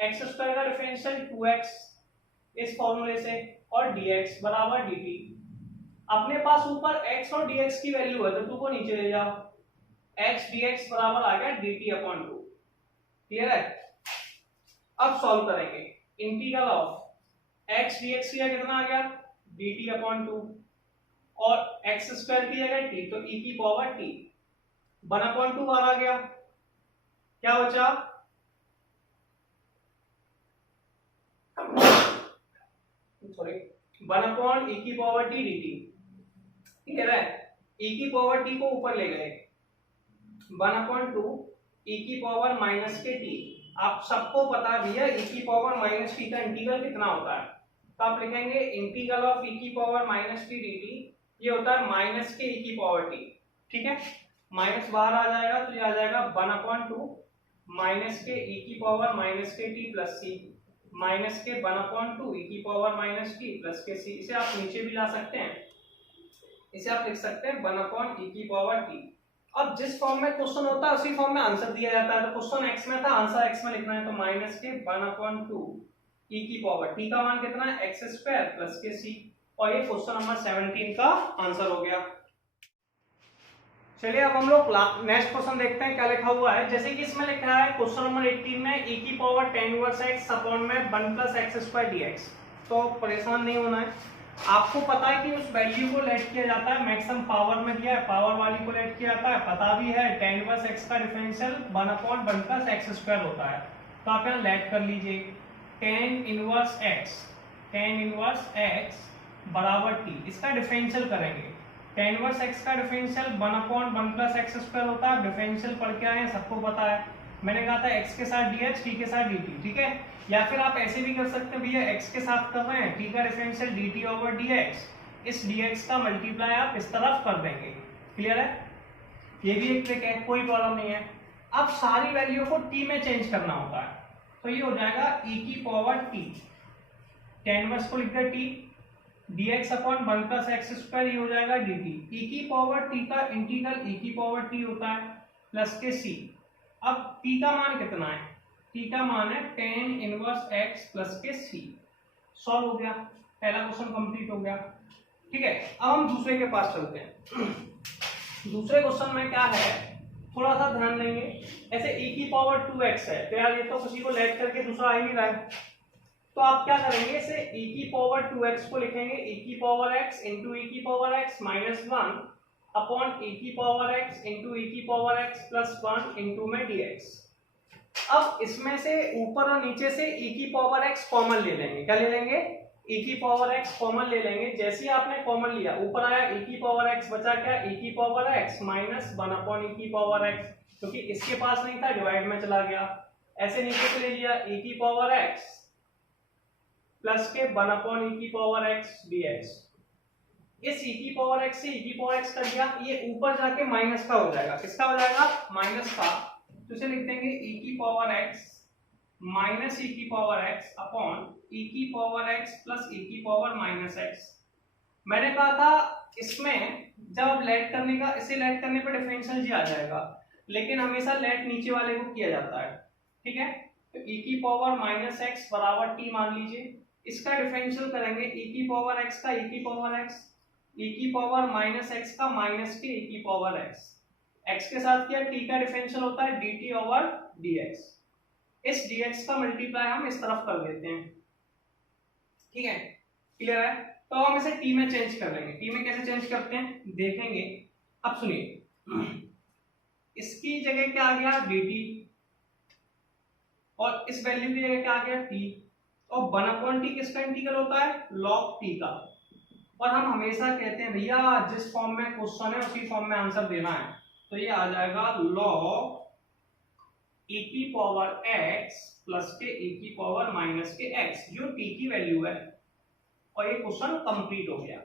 x² का डिफरेंशियल 2x इस फॉर्मूले से, और dx बराबर dt। अपने पास ऊपर x और dx की वैल्यू है, तो 2 को नीचे ले जाओ, x dx बराबर आ गया dt अपॉन 2। क्लियर है, अब सॉल्व करेंगे, इंटीग्रल ऑफ x dx की कितना आ गया dt अपॉन 2, और x² की जगह t, तो e की पावर t 1/2 बाहर आ गया, क्या बचा सॉरी 1/e की पावर t dt। क्लियर है, e की पावर t को ऊपर ले गए, 1/2 e की पावर माइनस के t। आप सबको पता भी है e की पावर माइनस t का इंटीग्रल कितना होता है, तो आप लिखेंगे इंटीग्रल ऑफ e की पावर माइनस t dt, ये होता है माइनस के e की पावर t। ठीक है, माइनस बाहर आ जाएगा, तो ये आ जाएगा 1/2 माइनस के e की पावर माइनस के t प्लस c, माइनस के 1/2 e की पावर माइनस t प्लस के c। इसे आप नीचे भी ला सकते हैं, इसे आप लिख सकते हैं 1/e की पावर t। अब जिस फॉर्म में क्वेश्चन होता है उसी फॉर्म में आंसर दिया जाता है, तो क्वेश्चन x में था, आंसर x में लिखना है, तो माइनस के 1/2 e की पावर t का मान कितना है x² प्लस के c, और ये क्वेश्चन नंबर 17 का आंसर हो गया। चलिए अब हम लोग नेक्स्ट क्वेश्चन देखते हैं क्या लिखा हुआ है। जैसे कि इसमें लिखा है क्वेश्चन नंबर 18 में e की power tan inverse x upon में 1 + x² dx, तो परेशान नहीं होना है, आपको पता है कि उस वैल्यू को लेट किया जाता है, मैक्सिमम पावर में दिया है, पावर वाली को लेट किया जाता है, पता भी है tan इनवर्स x का डिफरेंशियल 1/1 + x² होता है, तो आप यहाँ लेट कर लीजिए tan इनवर्स x बराबर t, इसका डिफरेंशियल करेंगे, tan इनवर्स x का डिफरेंशियल 1/1 + x² होता है, डिफरेंशियल पढ़ के आए हैं, सबको पता है, मैंने कहा था x के साथ dx, t के साथ dt। ठीक है, या फिर आप ऐसे भी कर सकते हैं, भैया x के साथ कर रहे हैं, t का डिफरेंशियल dt/dx, इस dx का मल्टीप्लाई आप इस तरफ कर देंगे। क्लियर है, ये भी एक ट्रिक है, कोई प्रॉब्लम नहीं है। अब सारी वैल्यू को t में चेंज करना होता है, तो ये हो जाएगा e की पावर t, tan इनवर्स को लिख दे t, dx अपॉन 1 + x², ये हो जाएगा dt, e की पावर t का इंटीग्रल e की पावर t होता है प्लस के c। अब t का मान कितना है, t का मान है tan इनवर्स x प्लस के c। सॉल्व हो गया, पहला क्वेश्चन कंप्लीट हो गया। ठीक है, अब हम दूसरे के पास चलते हैं। दूसरे क्वेश्चन में क्या है, थोड़ा सा ध्यान देंगे, ऐसे e की पावर 2x है, तो यार ये तो किसी को लेट करके दूसरा आ ही नहीं रहा है, तो आप क्या करेंगे, इसे e की पावर 2x को लिखेंगे e की पावर x इंटू e की power x minus 1 upon e की पावर x इंटू e की पावर x प्लस 1 इंटू में dx। अब इसमें से ऊपर और नीचे से e की पावर x कॉमन ले लेंगे, क्या ले लेंगे e की पावर x कॉमन ले लेंगे। जैसे ही आपने कॉमन लिया, ऊपर आया e की पावर x, बचा क्या e की power x minus 1 upon e की पावर x, क्योंकि इसके पास नहीं था डिवाइड में चला गया, ऐसे नीचे से ले लिया e की पावर x प्लस के 1 अपॉन e की पावर x dx। इस e की पावर x से e की पावर x कर दिया, ये ऊपर जाके माइनस का हो जाएगा, किसका हो जाएगा माइनस का, तो इसे लिख देंगे e की पावर x माइनस e की पावर x अपॉन e की पावर x प्लस e की पावर माइनस x। मैंने कहा था इसमें जब आप लेट करने का, इसे लेट करने पर डिफरेंशियल जी आ जाएगा, लेकिन हमेशा लेट नीचे वाले को किया जाता है। ठीक है, तो e की पावर माइनस x बराबर t मान लीजिए, इसका डिफरेंशियल करेंगे e की पावर x का e की पावर x, e की पावर माइनस x का माइनस के e की पावर x, x के साथ क्या t का डिफरेंशियल होता है dt/dx। इस dx का मल्टीप्लाई हम इस तरफ कर देते हैं, ठीक है, क्लियर है। तो हम इसे t में चेंज कर लेंगे। t में कैसे चेंज करते हैं देखेंगे। अब सुनिए, इसकी जगह क्या आ गया dt, और इस वैल्यू की जगह क्या आ गया t, और 1/t किसका इंटीग्रल होता है log t का। और हम हमेशा कहते हैं भैया जिस फॉर्म में क्वेश्चन है उसी फॉर्म में आंसर देना है, तो ये आ जाएगा log e की पावर x प्लस के e की पावर माइनस के x, जो t की वैल्यू है। और ये क्वेश्चन कंप्लीट हो गया,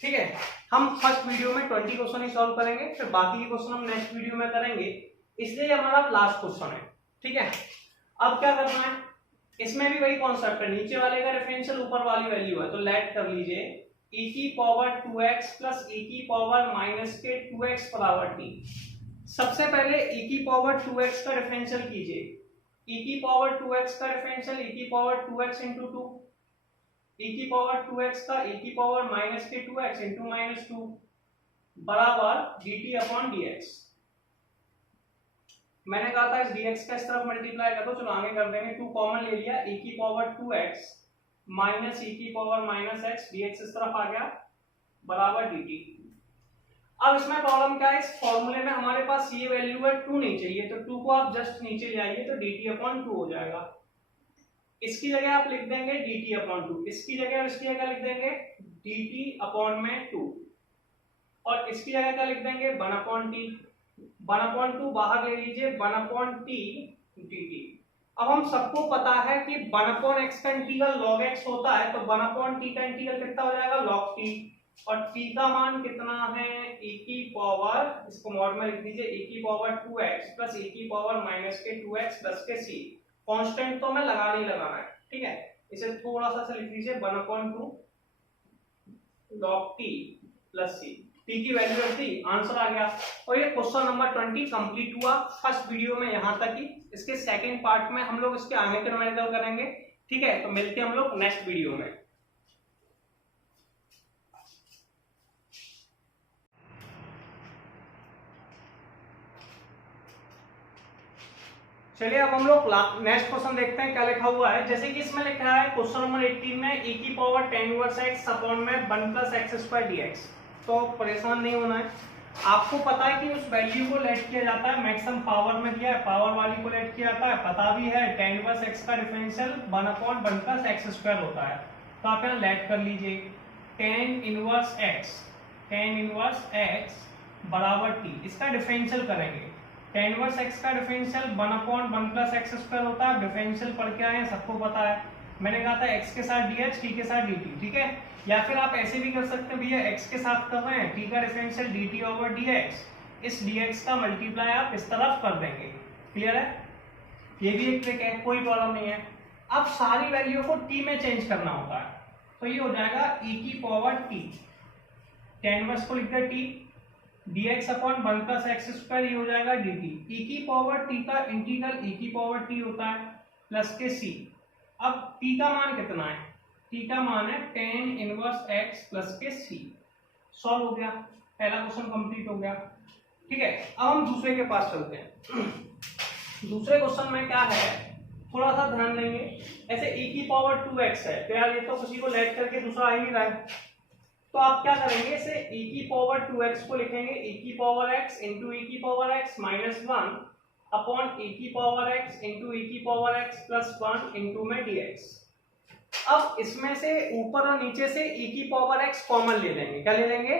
ठीक है। हम फर्स्ट वीडियो में 20 क्वेश्चन ही सॉल्व करेंगे, फिर बाकी के क्वेश्चन हम नेक्स्ट वीडियो में करेंगे, इसलिए हमारा लास्ट क्वेश्चन है, ठीक है। अब क्या करना है, इसमें भी वही कॉन्सेप्ट है, नीचे वाले का डिफरेंशियल ऊपर वाली वैल्यू है, तो लेट कर लीजिए e की पावर 2x प्लस e की पावर माइनस के 2x बराबर t। सबसे पहले e की पावर 2x का डिफरेंशियल कीजिए, e की पावर 2x का डिफरेंशियल e की पावर 2x इंटू 2, e की पावर 2x का e की पावर माइनस के 2x इंटू माइनस 2 बराबर dt अपॉन dx। मैंने कहा था इस dx का इस तरफ मल्टीप्लाई कर दो, चलो आगे कर देंगे, 2 कॉमन ले लिया, e की पावर 2x माइनस e की पावर माइनस x, dx इस तरफ आ गया बराबर dt। अब इसमें प्रॉब्लम क्या है, इस फॉर्मूले में हमारे पास ये वैल्यू है 2 नहीं चाहिए, तो 2 को आप जस्ट नीचे ले आइए तो dt अपॉन 2 हो जाएगा। इसकी जगह आप लिख देंगे dt अपॉन 2, इसकी जगह इसकी जगह लिख देंगे dt अपॉन में 2, और इसकी जगह क्या लिख देंगे 1 अपॉन t, 1 अपॉन 2 बाहर ले लीजिए, 1 अपॉन t dt। अब हम सबको पता है कि 1 अपॉन x का इंटीग्रल log x होता है, तो 1 अपॉन t का इंटीग्रल कितना हो जाएगा log t, और t का मान कितना है e की पावर, इसको मॉड में लिख दीजिए e की पावर 2x प्लस e की पावर माइनस के 2x प्लस के c। कांस्टेंट तो मैं लगाना ही लगाना है, ठीक है, इसे थोड़ा सा लिख दीजिए 1 upon 2 log t plus c, t की वैल्यू रख दी, आंसर आ गया। और ये क्वेश्चन नंबर 20 कंप्लीट हुआ फर्स्ट वीडियो में यहां तक ही। इसके सेकंड पार्ट में हम लोग इसके आगे के न्यूमेरिकल करेंगे, ठीक है। तो मिलते हैं हम लोग नेक्स्ट वीडियो में। चलिए अब हम लोग नेक्स्ट क्वेश्चन देखते हैं क्या लिखा हुआ है। जैसे कि इसमें लिखा है क्वेश्चन नंबर 18 में e की power tan inverse x upon में 1 प्लस एक्स स्क्वायर dx। तो परेशान नहीं होना है, आपको पता है कि उस वैल्यू को लेट किया जाता है, मैक्सिमम पावर में दिया है, पावर वाली को लेट किया जाता है, पता भी है tan इनवर्स x का differential 1 upon 1 plus x square होता है। तो आप यहाँ लेट कर लीजिए tan इनवर्स x बराबर t, इसका डिफरेंशियल करेंगे। tan इनवर्स x का differential 1 upon 1 plus x square होता है, डिफरेंशियल पढ़ के आए सबको पता है, मैंने कहा था x के साथ dx, t के साथ dt, ठीक है। या फिर आप ऐसे भी कर सकते हैं भैया x के साथ कर रहे हैं, t का डिफरेंशियल dt ओवर dx, इस dx का मल्टीप्लाई आप इस तरफ कर देंगे, क्लियर है। ये भी एक ट्रिक है, कोई प्रॉब्लम नहीं है। अब सारी वैल्यू को t में चेंज करना होता है, तो ये हो जाएगा e की पावर t, tan इनवर्स को लिख दिया t, dx upon 1 plus x square, ये हो जाएगा dt। e की पावर t का इंटीग्रल e की पावर t होता है प्लस के c। अब t का मान कितना है, t का मान है tan इनवर्स x प्लस के c। सॉल्व हो गया, पहला क्वेश्चन कंप्लीट हो गया, ठीक है। अब हम दूसरे के पास चलते हैं। दूसरे क्वेश्चन में क्या है, थोड़ा सा ध्यान देंगे। ऐसे e की पावर 2x है, तो यार ये तो किसी को लेट करके दूसरा आ ही नहीं रहा है, तो आप क्या करेंगे, इसे e की पावर 2x को लिखेंगे e की पावर x इंटू e की power x minus 1 upon e की पावर x इंटू e की पावर x प्लस 1 इंटू में dx। अब इसमें से ऊपर और नीचे से e की पावर x कॉमन ले लेंगे, क्या ले लेंगे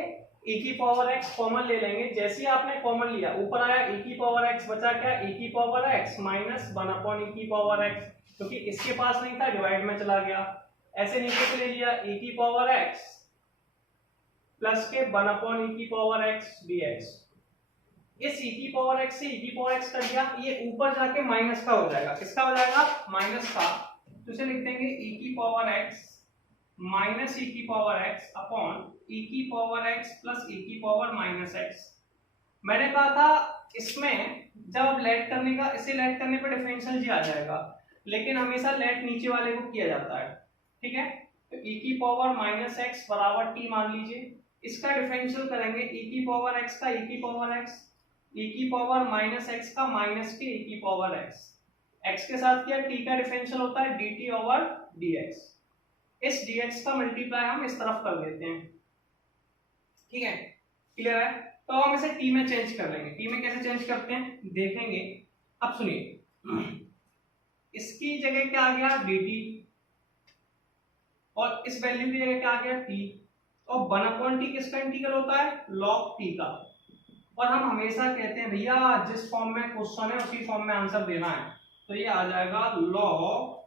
e की पावर x कॉमन ले लेंगे। जैसे ही आपने कॉमन लिया ऊपर आया e की पावर x, बचा क्या e की power x minus 1 upon e की पावर x, क्योंकि इसके पास नहीं था डिवाइड में चला गया। ऐसे नीचे से ले लिया e की पावर x प्लस के 1 अपॉन e की पावर x dx। इस e की पावर x से e की पावर x कर दिया, ये ऊपर जाके माइनस का हो जाएगा, किसका हो जाएगा माइनस का, तो इसे लिख देंगे e की पावर x माइनस e की पावर x अपॉन e की पावर x प्लस e की पावर माइनस x। मैंने कहा था इसमें जब आप लेट करने का, इसे लेट करने पर डिफरेंशियल जी आ जाएगा, लेकिन हमेशा लेट नीचे वाले को किया जाता है, ठीक है। तो e की पावर माइनस x बराबर t मान लीजिए, इसका डिफरेंशियल करेंगे e की पावर x का e की पावर x, e की पावर माइनस x का माइनस के e की पावर x, x के साथ क्या t का डिफरेंशियल होता है dt ओवर dx। इस dx का मल्टीप्लाई हम इस तरफ कर देते हैं, ठीक है, क्लियर है। तो हम इसे t में चेंज कर लेंगे। t में कैसे चेंज करते हैं देखेंगे। अब सुनिए, इसकी जगह क्या आ गया dt और इस वैल्यू की जगह क्या आ गया t, और 1/t किसका इंटीग्रल होता है log t का। और हम हमेशा कहते हैं भैया जिस फॉर्म में क्वेश्चन है उसी फॉर्म में आंसर देना है, तो ये आ जाएगा log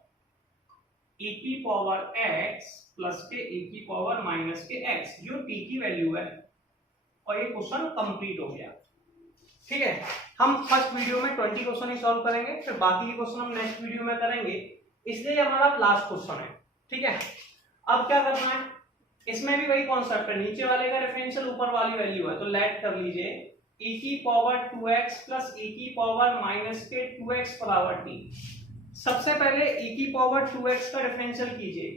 e की पावर x प्लस के e की पावर माइनस के x, जो t की वैल्यू है। और ये क्वेश्चन कंप्लीट हो गया, ठीक है। हम फर्स्ट वीडियो में 20 क्वेश्चन ही सॉल्व करेंगे, फिर बाकी के क्वेश्चन हम नेक्स्ट वीडियो में करेंगे, इसलिए हमारा लास्ट क्वेश्चन है, ठीक है। अब क्या करना है, इसमें भी वही कॉन्सेप्ट है, नीचे वाले का रेफरेंशियल ऊपर वाली वैल्यू है, तो लेट कर लीजिए e की पावर 2x प्लस e की पावर माइनस के 2x बराबर t। सबसे पहले e की पावर 2x का डिफरेंशियल कीजिए,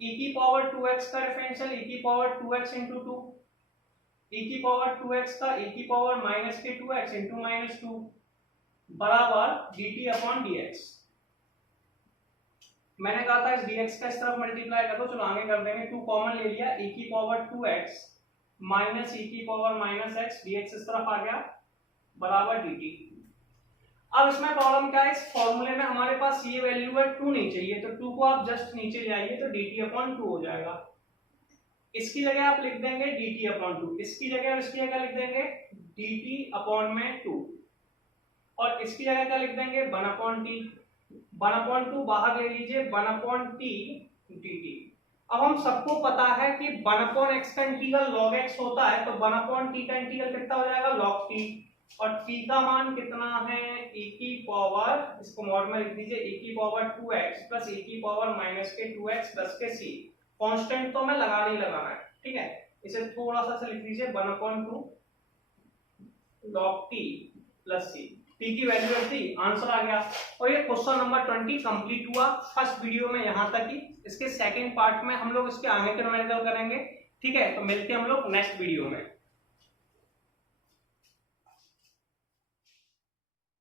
e की पावर 2x का डिफरेंशियल e की पावर 2x इंटू 2, e की पावर 2x का e की पावर माइनस के 2x इंटू माइनस 2 बराबर dt अपॉन dx। मैंने कहा था इस dx का इस तरफ मल्टीप्लाई कर दो, चलो आगे कर देंगे, 2 कॉमन ले लिया, e की पावर 2x माइनस e की पावर माइनस x, dx इस तरफ आ गया बराबर dt। अब इसमें प्रॉब्लम क्या है, इस फॉर्मूले में हमारे पास ये वैल्यू है 2 नहीं चाहिए, तो 2 को आप जस्ट नीचे ले आइए तो dt अपॉन 2 हो जाएगा। इसकी जगह आप लिख देंगे dt अपॉन 2, इसकी जगह और इसकी जगह लिख देंगे dt अपॉन में 2, और इसकी जगह क्या लिख देंगे 1 अपॉन t, 1 अपॉन 2 बाहर ले लीजिए, 1 अपॉन t dt। अब हम सबको पता है कि 1 अपॉन x का इंटीग्रल log x होता है, तो 1 अपॉन t का इंटीग्रल कितना हो जाएगा log t, और t का मान कितना है e की पावर, इसको मॉड में लिख दीजिए e की पावर 2x प्लस e की पावर माइनस के 2x प्लस के c। कांस्टेंट तो हमें नहीं लगाना है, ठीक है, इसे थोड़ा सा लिख दीजिए 1 upon 2 log t plus c, t की वैल्यू रख दी, आंसर आ गया। और ये क्वेश्चन नंबर 20 कंप्लीट हुआ फर्स्ट वीडियो में यहां तक ही। इसके सेकंड पार्ट में हम लोग इसके आगे के न्यूमेरिकल करेंगे, ठीक है। तो मिलते हैं हम लोग नेक्स्ट वीडियो में।